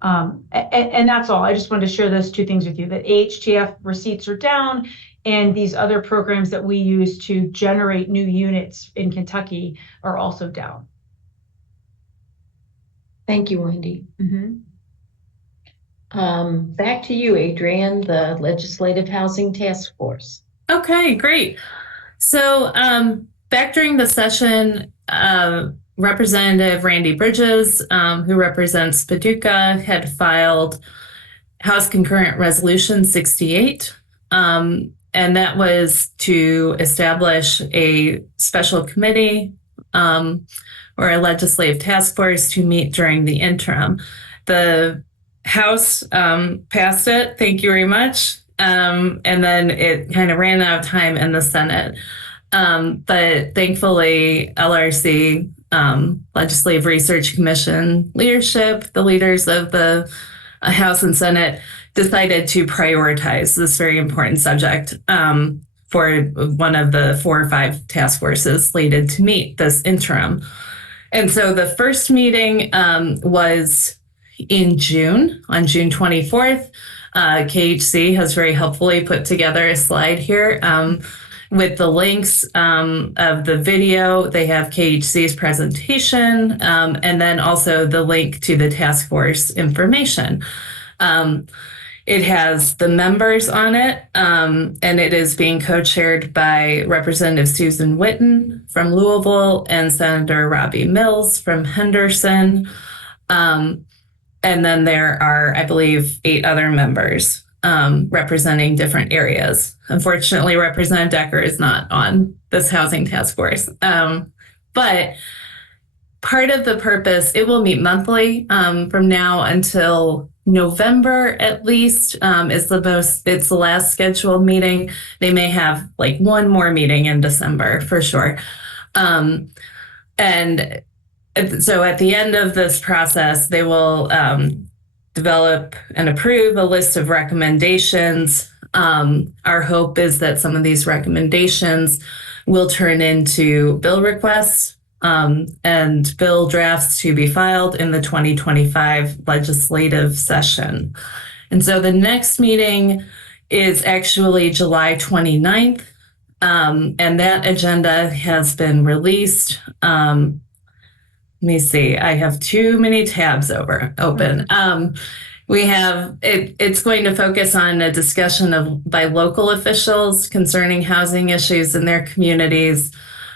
And that's all. I just wanted to share those 2 things with you, that AHTF receipts are down, and these other programs that we use to generate new units in Kentucky are also down. Thank you, Wendy. Mm-hmm. Back to you, Adrienne, the Legislative Housing Task Force. Okay, great. So back during the session, Representative Randy Bridges, who represents Paducah, had filed House Concurrent Resolution 68. And that was to establish a special committee or a legislative task force to meet during the interim. The House passed it. Thank you very much. And then it kind of ran out of time in the Senate. But thankfully, LRC, Legislative Research Commission leadership, the leaders of the House and Senate decided to prioritize this very important subject for one of the 4 or 5 task forces slated to meet this interim. And so the first meeting was in June, on June 24th. KHC has very helpfully put together a slide here with the links of the video. They have KHC's presentation and then also the link to the task force information. It has the members on it, and it is being co-chaired by Representative Susan Whitten from Louisville and Senator Robbie Mills from Henderson. And then there are, I believe, 8 other members representing different areas. Unfortunately, Representative Decker is not on this housing task force. But part of the purpose, it will meet monthly from now until November at least it's the last scheduled meeting. They may have like one more meeting in December for sure. And so at the end of this process, they will develop and approve a list of recommendations Our hope is that some of these recommendations will turn into bill requests and bill drafts to be filed in the 2025 legislative session. And so the next meeting is actually July 29th, and that agenda has been released. Let me see, I have too many tabs open. We have, it's going to focus on a discussion by local officials concerning housing issues in their communities.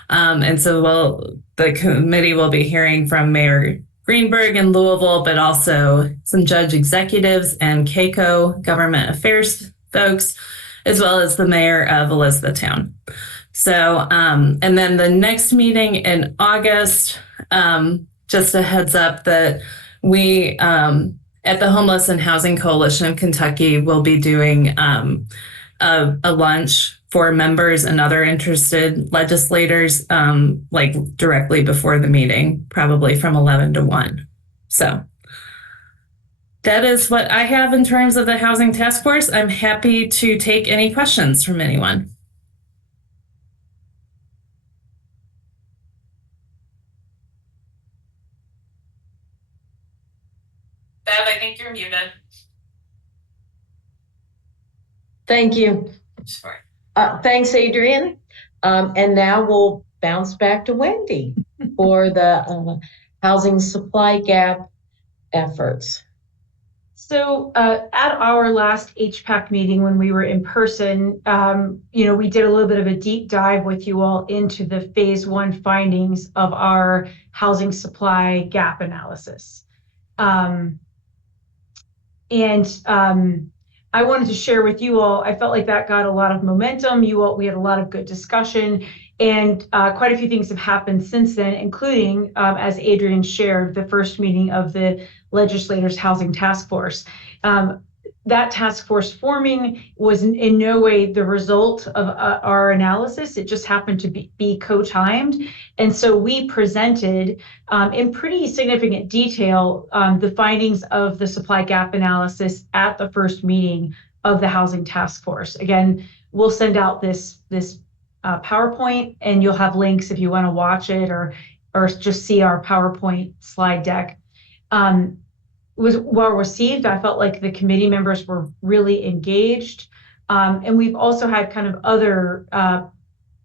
And so the committee will be hearing from Mayor Greenberg in Louisville, but also some judge executives and CAECO government affairs folks, as well as the mayor of Elizabethtown. So, and then the next meeting in August, just a heads up that we, at the Homeless and Housing Coalition of Kentucky, will be doing a lunch for members and other interested legislators, like directly before the meeting, probably from 11 to 1. So that is what I have in terms of the Housing Task Force. I'm happy to take any questions from anyone. Bev, I think you're muted. Thank you. Sure. Thanks, Adrian. And now we'll bounce back to Wendy for the housing supply gap efforts. So at our last HPAC meeting when we were in person, we did a little bit of a deep dive with you all into the phase 1 findings of our housing supply gap analysis. I wanted to share with you all, I felt like that got a lot of momentum. We had a lot of good discussion, and quite a few things have happened since then, including, as Adrian shared, the first meeting of the Legislators' Housing Task Force. That task force forming was in no way the result of our analysis. It just happened to be co-timed. And so we presented in pretty significant detail the findings of the supply gap analysis at the first meeting of the Housing Task Force. Again, we'll send out this PowerPoint, and you'll have links if you want to watch it or just see our PowerPoint slide deck. Was well received. I felt like the committee members were really engaged. And we've also had kind of other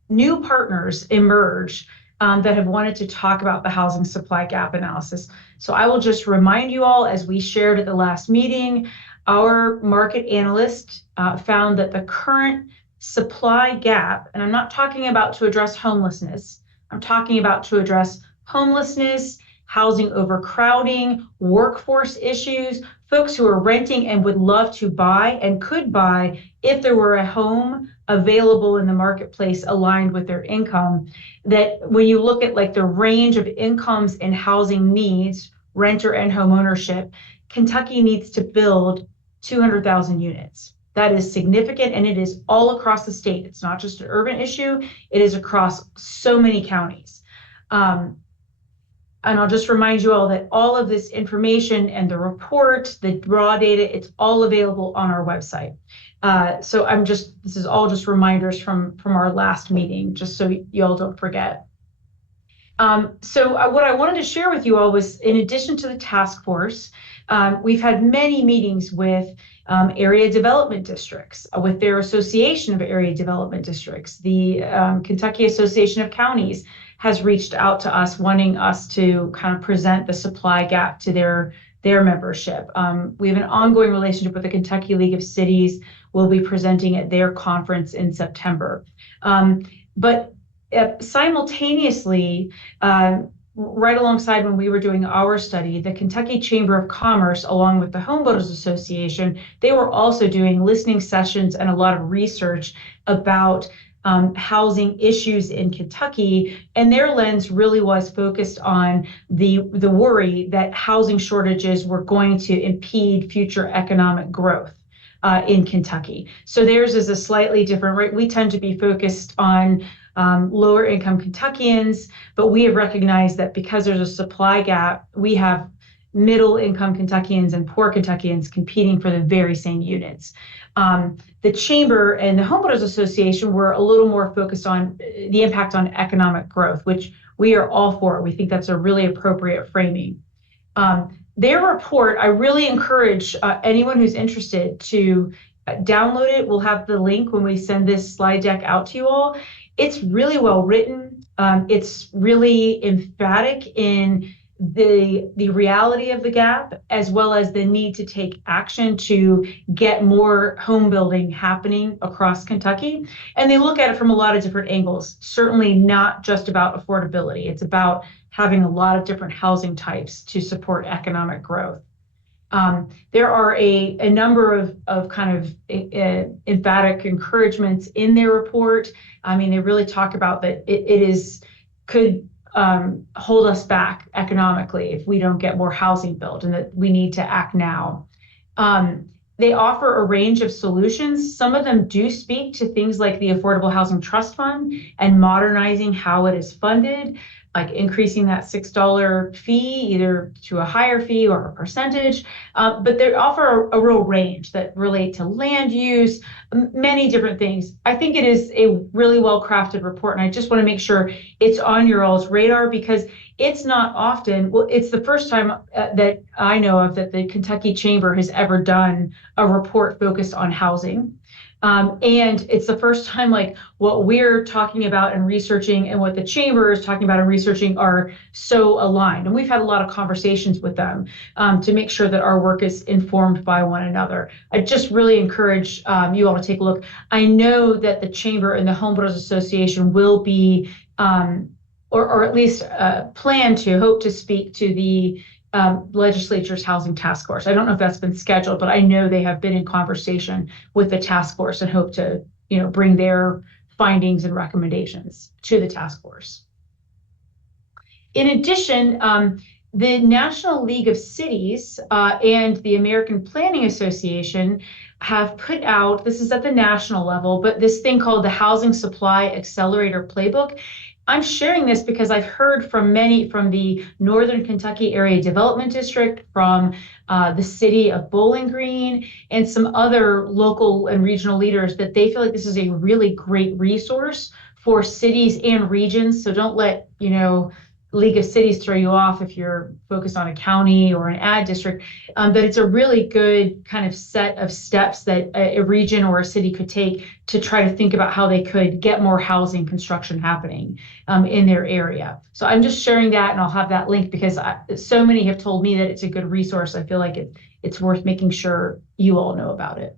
new partners emerge that have wanted to talk about the housing supply gap analysis. So I will just remind you all, as we shared at the last meeting, our market analyst found that the current supply gap, and I'm not talking about to address homelessness, I'm talking about to address homelessness, housing overcrowding, workforce issues, folks who are renting and would love to buy and could buy if there were a home available in the marketplace aligned with their income. That when you look at like the range of incomes and housing needs, renter and home ownership, Kentucky needs to build 200,000 units. That is significant, and it is all across the state. It's not just an urban issue, it is across so many counties. And I'll just remind you all that all of this information and the report, the raw data, it's all available on our website. So this is all just reminders from our last meeting, just so you all don't forget. So what I wanted to share with you all was, in addition to the task force, we've had many meetings with area development districts, with their Association of Area Development Districts. The Kentucky Association of Counties has reached out to us, wanting us to kind of present the supply gap to their membership. We have an ongoing relationship with the Kentucky League of Cities. We'll be presenting at their conference in September. But simultaneously, right alongside when we were doing our study, the Kentucky Chamber of Commerce, along with the Home Builders Association, they were also doing listening sessions and a lot of research about housing issues in Kentucky, and their lens really was focused on the worry that housing shortages were going to impede future economic growth in Kentucky. So theirs is a slightly different rate. We tend to be focused on lower income Kentuckians, but we have recognized that because there's a supply gap, we have middle income Kentuckians and poor Kentuckians competing for the very same units. The Chamber and the Homebuilders Association were a little more focused on the impact on economic growth, which we are all for. We think that's a really appropriate framing. Their report, I really encourage anyone who's interested to download it. We'll have the link when we send this slide deck out to you all. It's really well written. It's really emphatic in the reality of the gap, as well as the need to take action to get more home building happening across Kentucky. And they look at it from a lot of different angles, certainly not just about affordability. It's about having a lot of different housing types to support economic growth. There are a number of kind of emphatic encouragements in their report. I mean, they really talk about that could hold us back economically if we don't get more housing built, and that we need to act now. They offer a range of solutions. Some of them do speak to things like the Affordable Housing Trust Fund and modernizing how it is funded, like increasing that $6 fee either to a higher fee or a percentage. But they offer a real range that relate to land use, many different things. I think it is a really well-crafted report, and I just want to make sure it's on your all's radar, because it's not often, well, it's the first time that I know of that the Kentucky Chamber has ever done a report focused on housing. And it's the first time like what we're talking about and researching and what the Chamber is talking about and researching are so aligned. And we've had a lot of conversations with them to make sure that our work is informed by one another. I just really encourage you all to take a look. I know that the Chamber and the Homebuilders Association will be, or at least hope to speak to the legislature's housing task force. I don't know if that's been scheduled, but I know they have been in conversation with the task force and hope to, bring their findings and recommendations to the task force. In addition, the National League of Cities and the American Planning Association have put out, this is at the national level, but this thing called the Housing Supply Accelerator Playbook. I'm sharing this because I've heard from many from the Northern Kentucky Area Development District, from the city of Bowling Green, and some other local and regional leaders that they feel like this is a really great resource for cities and regions. So don't let, League of Cities throw you off if you're focused on a county or an ad district, but it's a really good kind of set of steps that a region or a city could take to try to think about how they could get more housing construction happening in their area. So I'm just sharing that, and I'll have that link because so many have told me that it's a good resource. I feel like it's worth making sure you all know about it.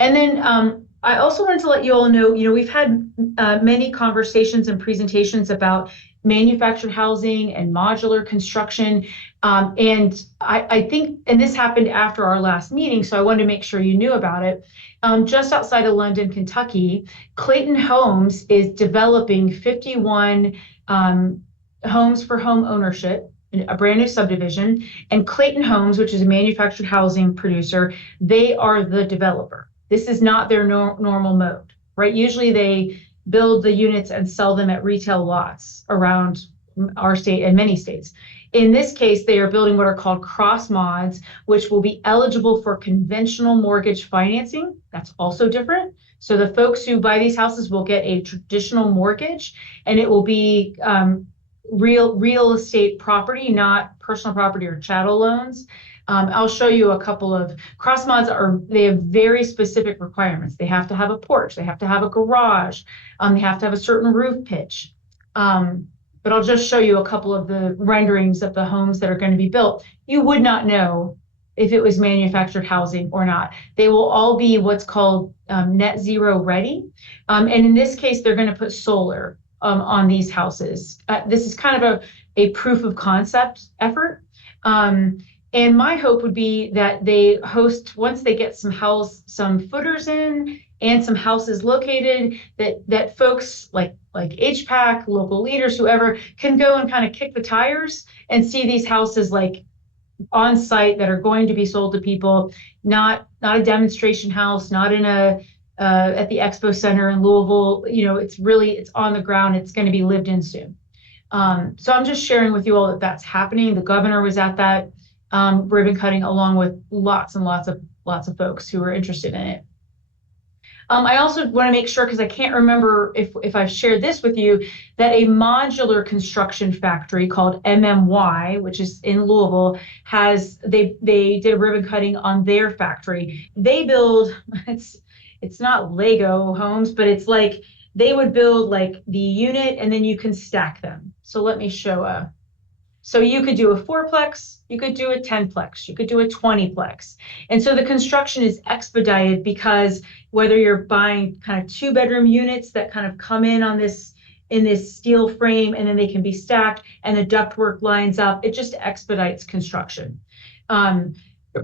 And then I also wanted to let you all know, we've had many conversations and presentations about manufactured housing and modular construction. And I think, and this happened after our last meeting, so I wanted to make sure you knew about it. Just outside of London, Kentucky, Clayton Homes is developing 51 homes for home ownership, a brand new subdivision. And Clayton Homes, which is a manufactured housing producer, they are the developer. This is not their normal mode, right? Usually they build the units and sell them at retail lots around our state and many states. In this case, they are building what are called cross mods, which will be eligible for conventional mortgage financing. That's also different. So the folks who buy these houses will get a traditional mortgage, and it will be real estate property, not personal property or chattel loans. I'll show you a couple of cross mods. They have very specific requirements. They have to have a porch. They have to have a garage. They have to have a certain roof pitch. But I'll just show you a couple of the renderings of the homes that are going to be built. You would not know if it was manufactured housing or not. They will all be what's called net zero ready. And in this case, they're going to put solar on these houses. This is kind of a proof of concept effort. And my hope would be that they host, once they get some footers in and some houses located, that folks like HPAC, local leaders, whoever, can go and kind of kick the tires and see these houses like on site that are going to be sold to people, not a demonstration house, not in at the Expo Center in Louisville. It's on the ground. It's going to be lived in soon. So I'm just sharing with you all that that's happening. The governor was at that ribbon cutting along with lots and lots of folks who were interested in it. I also want to make sure, because I can't remember if I've shared this with you, that a modular construction factory called MMY, which is in Louisville, they did a ribbon cutting on their factory. They build, it's not Lego homes, but it's like they would build like the unit and then you can stack them. So let me show so you could do a 4-plex, you could do a 10-plex, you could do a 20-plex. And so the construction is expedited because whether you're buying kind of 2-bedroom units that kind of come in this steel frame and then they can be stacked and the ductwork lines up, it just expedites construction.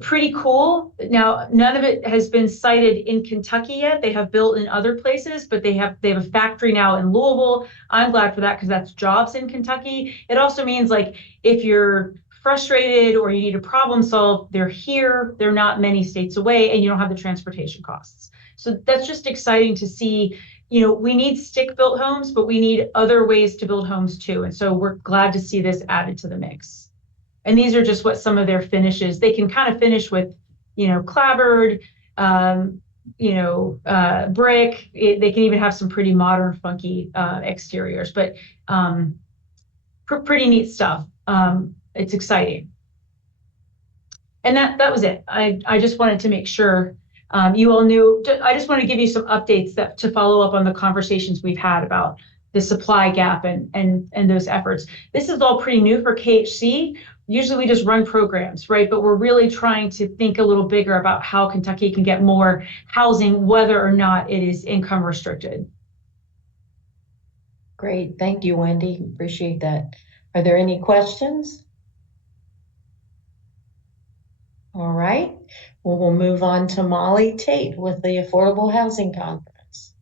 Pretty cool. Now, none of it has been sited in Kentucky yet. They have built in other places, but they have a factory now in Louisville. I'm glad for that because that's jobs in Kentucky. It also means like if you're frustrated or you need a problem solved, they're here. They're not many states away, and you don't have the transportation costs. So that's just exciting to see. We need stick-built homes, but we need other ways to build homes too. And so we're glad to see this added to the mix. And these are just what some of their finishes. They can kind of finish with, clapboard, brick. They can even have some pretty modern, funky exteriors, but pretty neat stuff. It's exciting. And that was it. I just wanted to make sure you all knew. I just want to give you some updates to follow up on the conversations we've had about the supply gap and those efforts. This is all pretty new for KHC. Usually we just run programs, right? But we're really trying to think a little bigger about how Kentucky can get more housing, whether or not it is income restricted. Great. Thank you, Wendy. Appreciate that. Are there any questions? All right. Well, we'll move on to Molly Tate with the Affordable Housing Conference.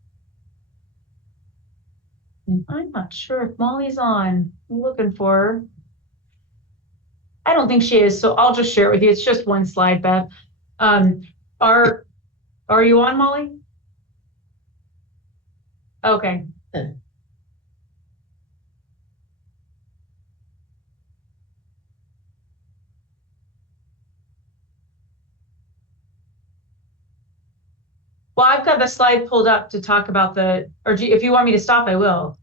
I'm not sure if Molly's on. I'm looking for her. I don't think she is, so I'll just share it with you. It's just one slide, Beth. Are you on, Molly? Okay. Well, I've got the slide pulled up to talk about if you want me to stop, I will.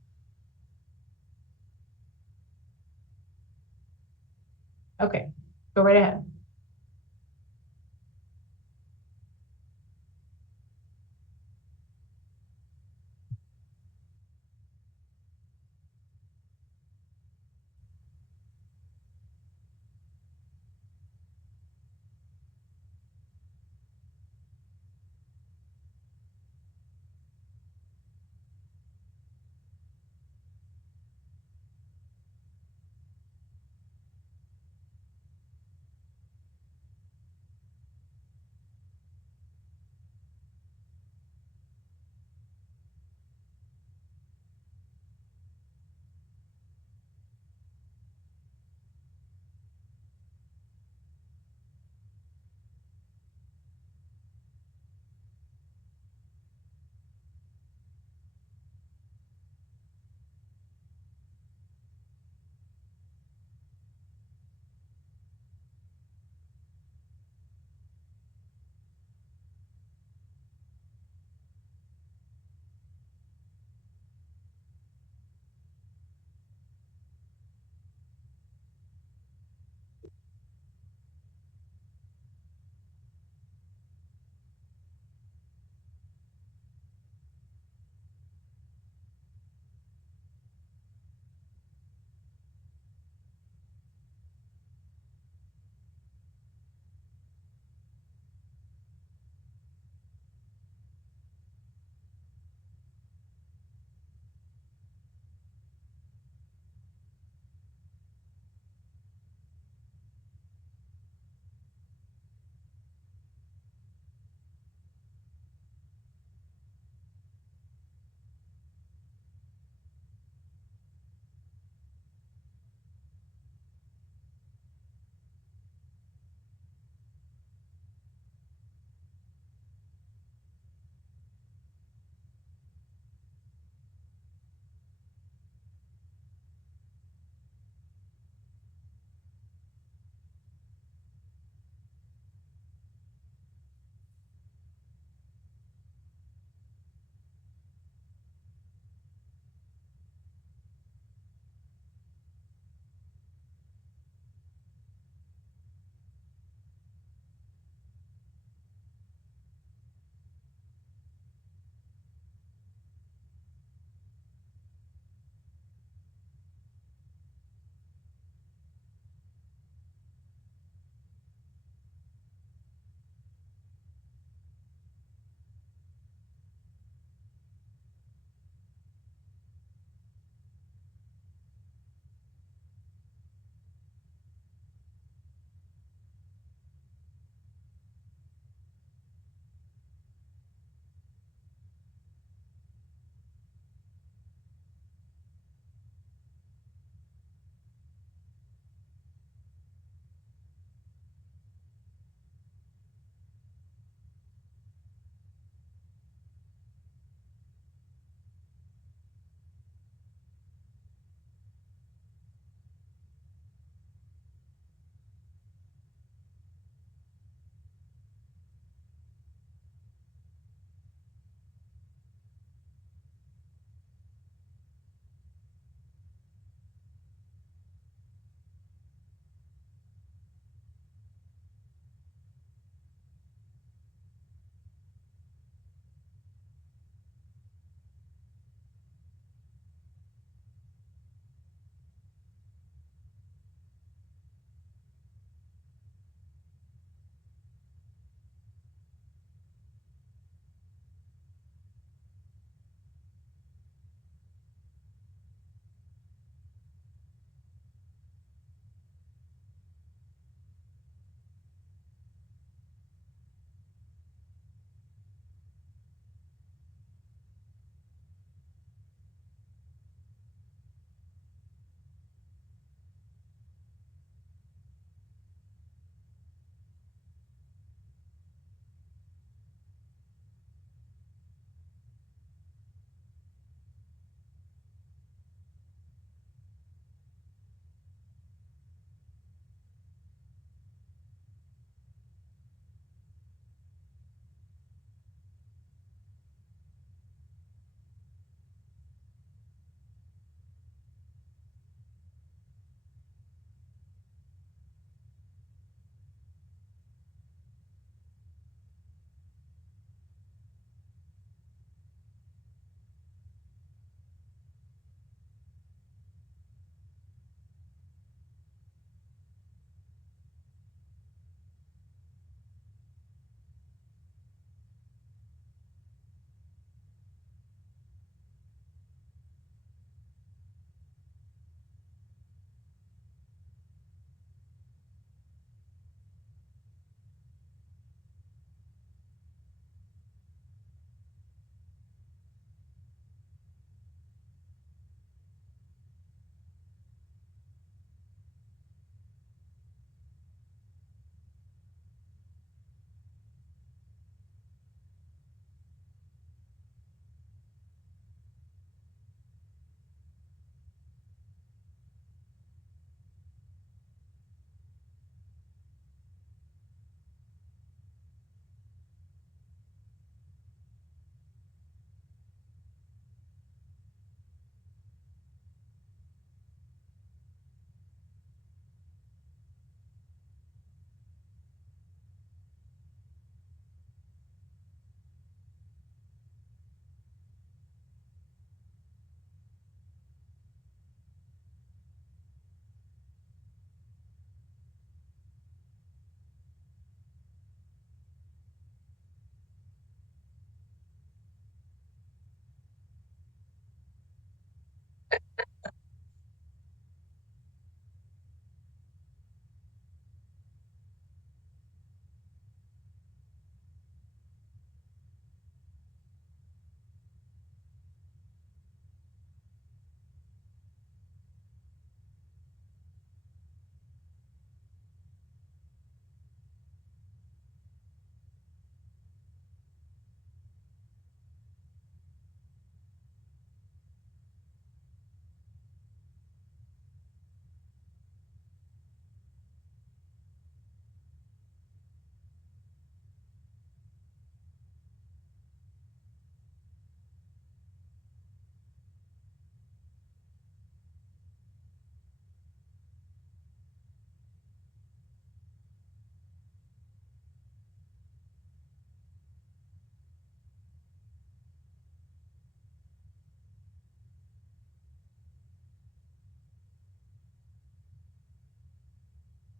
Okay, go right ahead.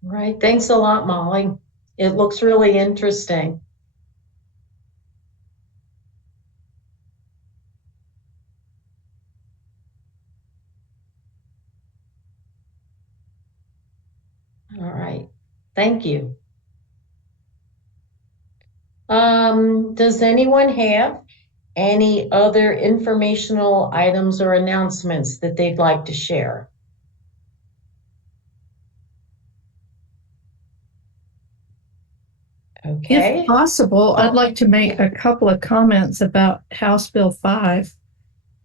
All right. Thanks a lot, Molly. It looks really interesting. All right. Thank you. Does anyone have any other informational items or announcements that they'd like to share? Okay. If possible, I'd like to make a couple of comments about House Bill 5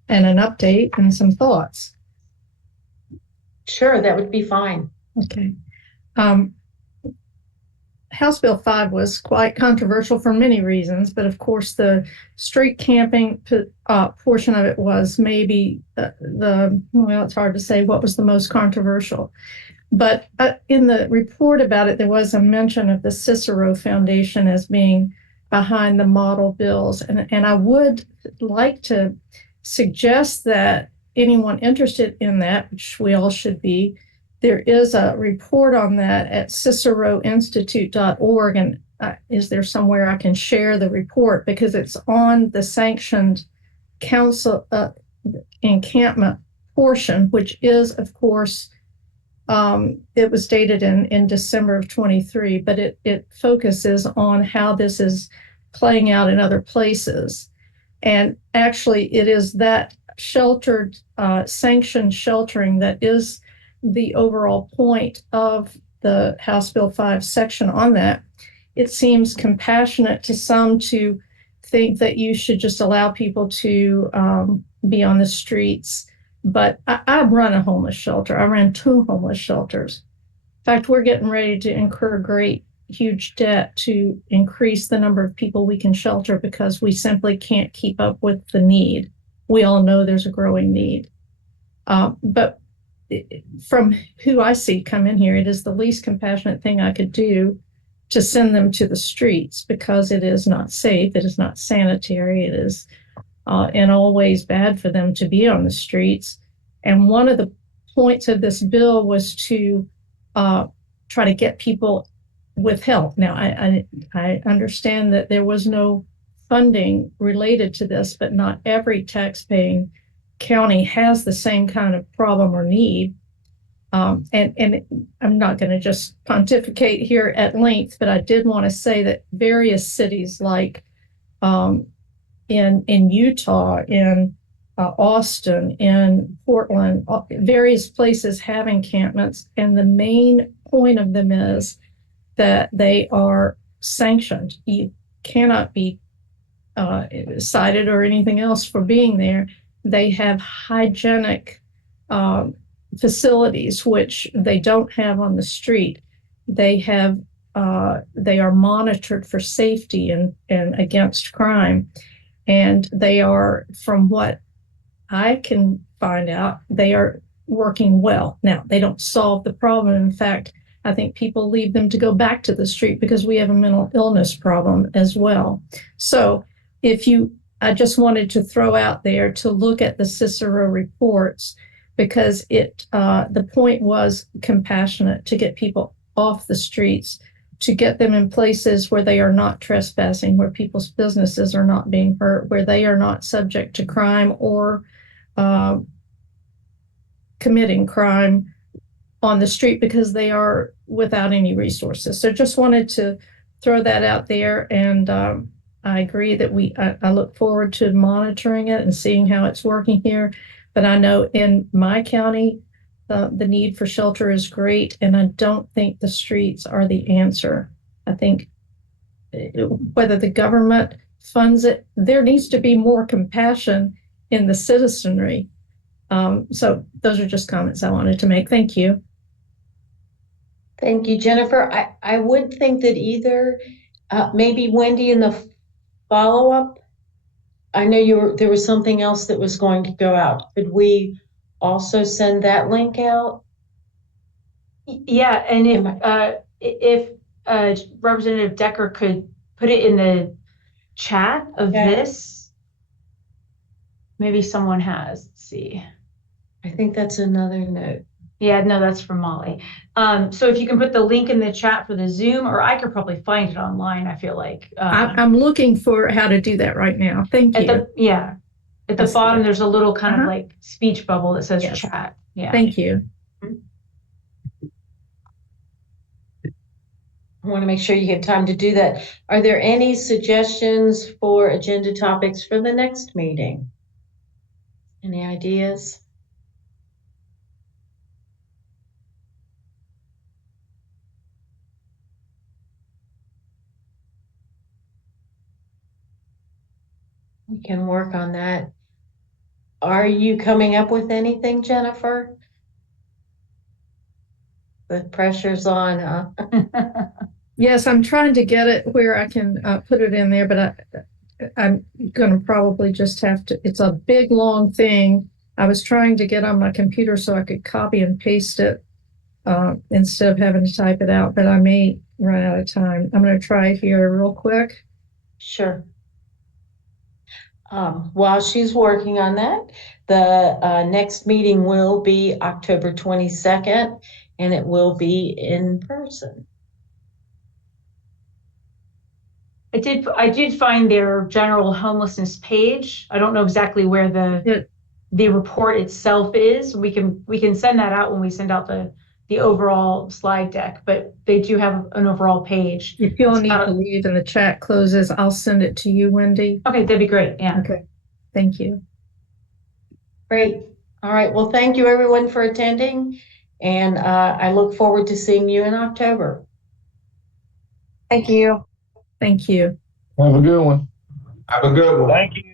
and an update and some thoughts. Sure, that would be fine. Okay. House Bill 5 was quite controversial for many reasons, but of course, the street camping portion of it was maybe well, it's hard to say what was the most controversial. But in the report about it, there was a mention of the Cicero Foundation as being behind the model bills. And I would like to suggest that anyone interested in that, which we all should be, there is a report on that at ciceroinstitute.org. And is there somewhere I can share the report? Because it's on the sanctioned council encampment portion, which is, of course, it was dated in December of 23, but it focuses on how this is playing out in other places. And actually, it is that sheltered, sanctioned sheltering that is the overall point of the House Bill 5 section on that. It seems compassionate to some to think that you should just allow people to be on the streets. But I run a homeless shelter. I ran 2 homeless shelters. In fact, we're getting ready to incur great, huge debt to increase the number of people we can shelter because we simply can't keep up with the need. We all know there's a growing need. But from who I see come in here, it is the least compassionate thing I could do to send them to the streets because it is not safe, it is not sanitary, it is in all ways bad for them to be on the streets. And one of the points of this bill was to try to get people with help. Now, I understand that there was no funding related to this, but not every taxpaying county has the same kind of problem or need. And I'm not going to just pontificate here at length, but I did want to say that various cities like in Utah, in Austin, in Portland, various places have encampments, and the main point of them is that they are sanctioned. You cannot be cited or anything else for being there. They have hygienic facilities, which they don't have on the street. They are monitored for safety and against crime. And they are, from what I can find out, they are working well. Now, they don't solve the problem. In fact, I think people leave them to go back to the street because we have a mental illness problem as well. So I just wanted to throw out there to look at the Cicero reports because the point was compassionate to get people off the streets, to get them in places where they are not trespassing, where people's businesses are not being hurt, where they are not subject to crime or committing crime on the street because they are without any resources. So just wanted to throw that out there. And I agree that I look forward to monitoring it and seeing how it's working here. But I know in my county, the need for shelter is great, and I don't think the streets are the answer. I think whether the government funds it, there needs to be more compassion in the citizenry. So those are just comments I wanted to make. Thank you. Thank you, Jennifer. I would think that either maybe Wendy in the follow-up, I know there was something else that was going to go out. Could we also send that link out? Yeah, and if Representative Decker could put it in the chat of this, maybe someone has. Let's see. I think that's another note. Yeah, no, that's from Molly. So if you can put the link in the chat for the Zoom, or I could probably find it online, I feel like. I'm looking for how to do that right now. Thank you. At the bottom, there's a little kind of Uh-huh. like speech bubble that says Yes. chat. Yeah. Thank you. I want to make sure you get time to do that. Are there any suggestions for agenda topics for the next meeting? Any ideas? We can work on that. Are you coming up with anything, Jennifer? The pressure's on, huh? Yes, I'm trying to get it where I can put it in there, but I'm going to probably just have to. It's a big, long thing. I was trying to get on my computer so I could copy and paste it instead of having to type it out, but I may run out of time. I'm going to try it here real quick. Sure. While she's working on that, the next meeting will be October 22nd, and it will be in person. I did find their general homelessness page. I don't know exactly where the report itself is. We can send that out when we send out the overall slide deck, but they do have an overall page. If you'll need to leave and the chat closes, I'll send it to you, Wendy. Okay, that'd be great. Yeah. Okay. Thank you. Great. All right. Well, thank you everyone for attending, and I look forward to seeing you in October. Thank you. Thank you. Have a good one. Have a good one. Thank you.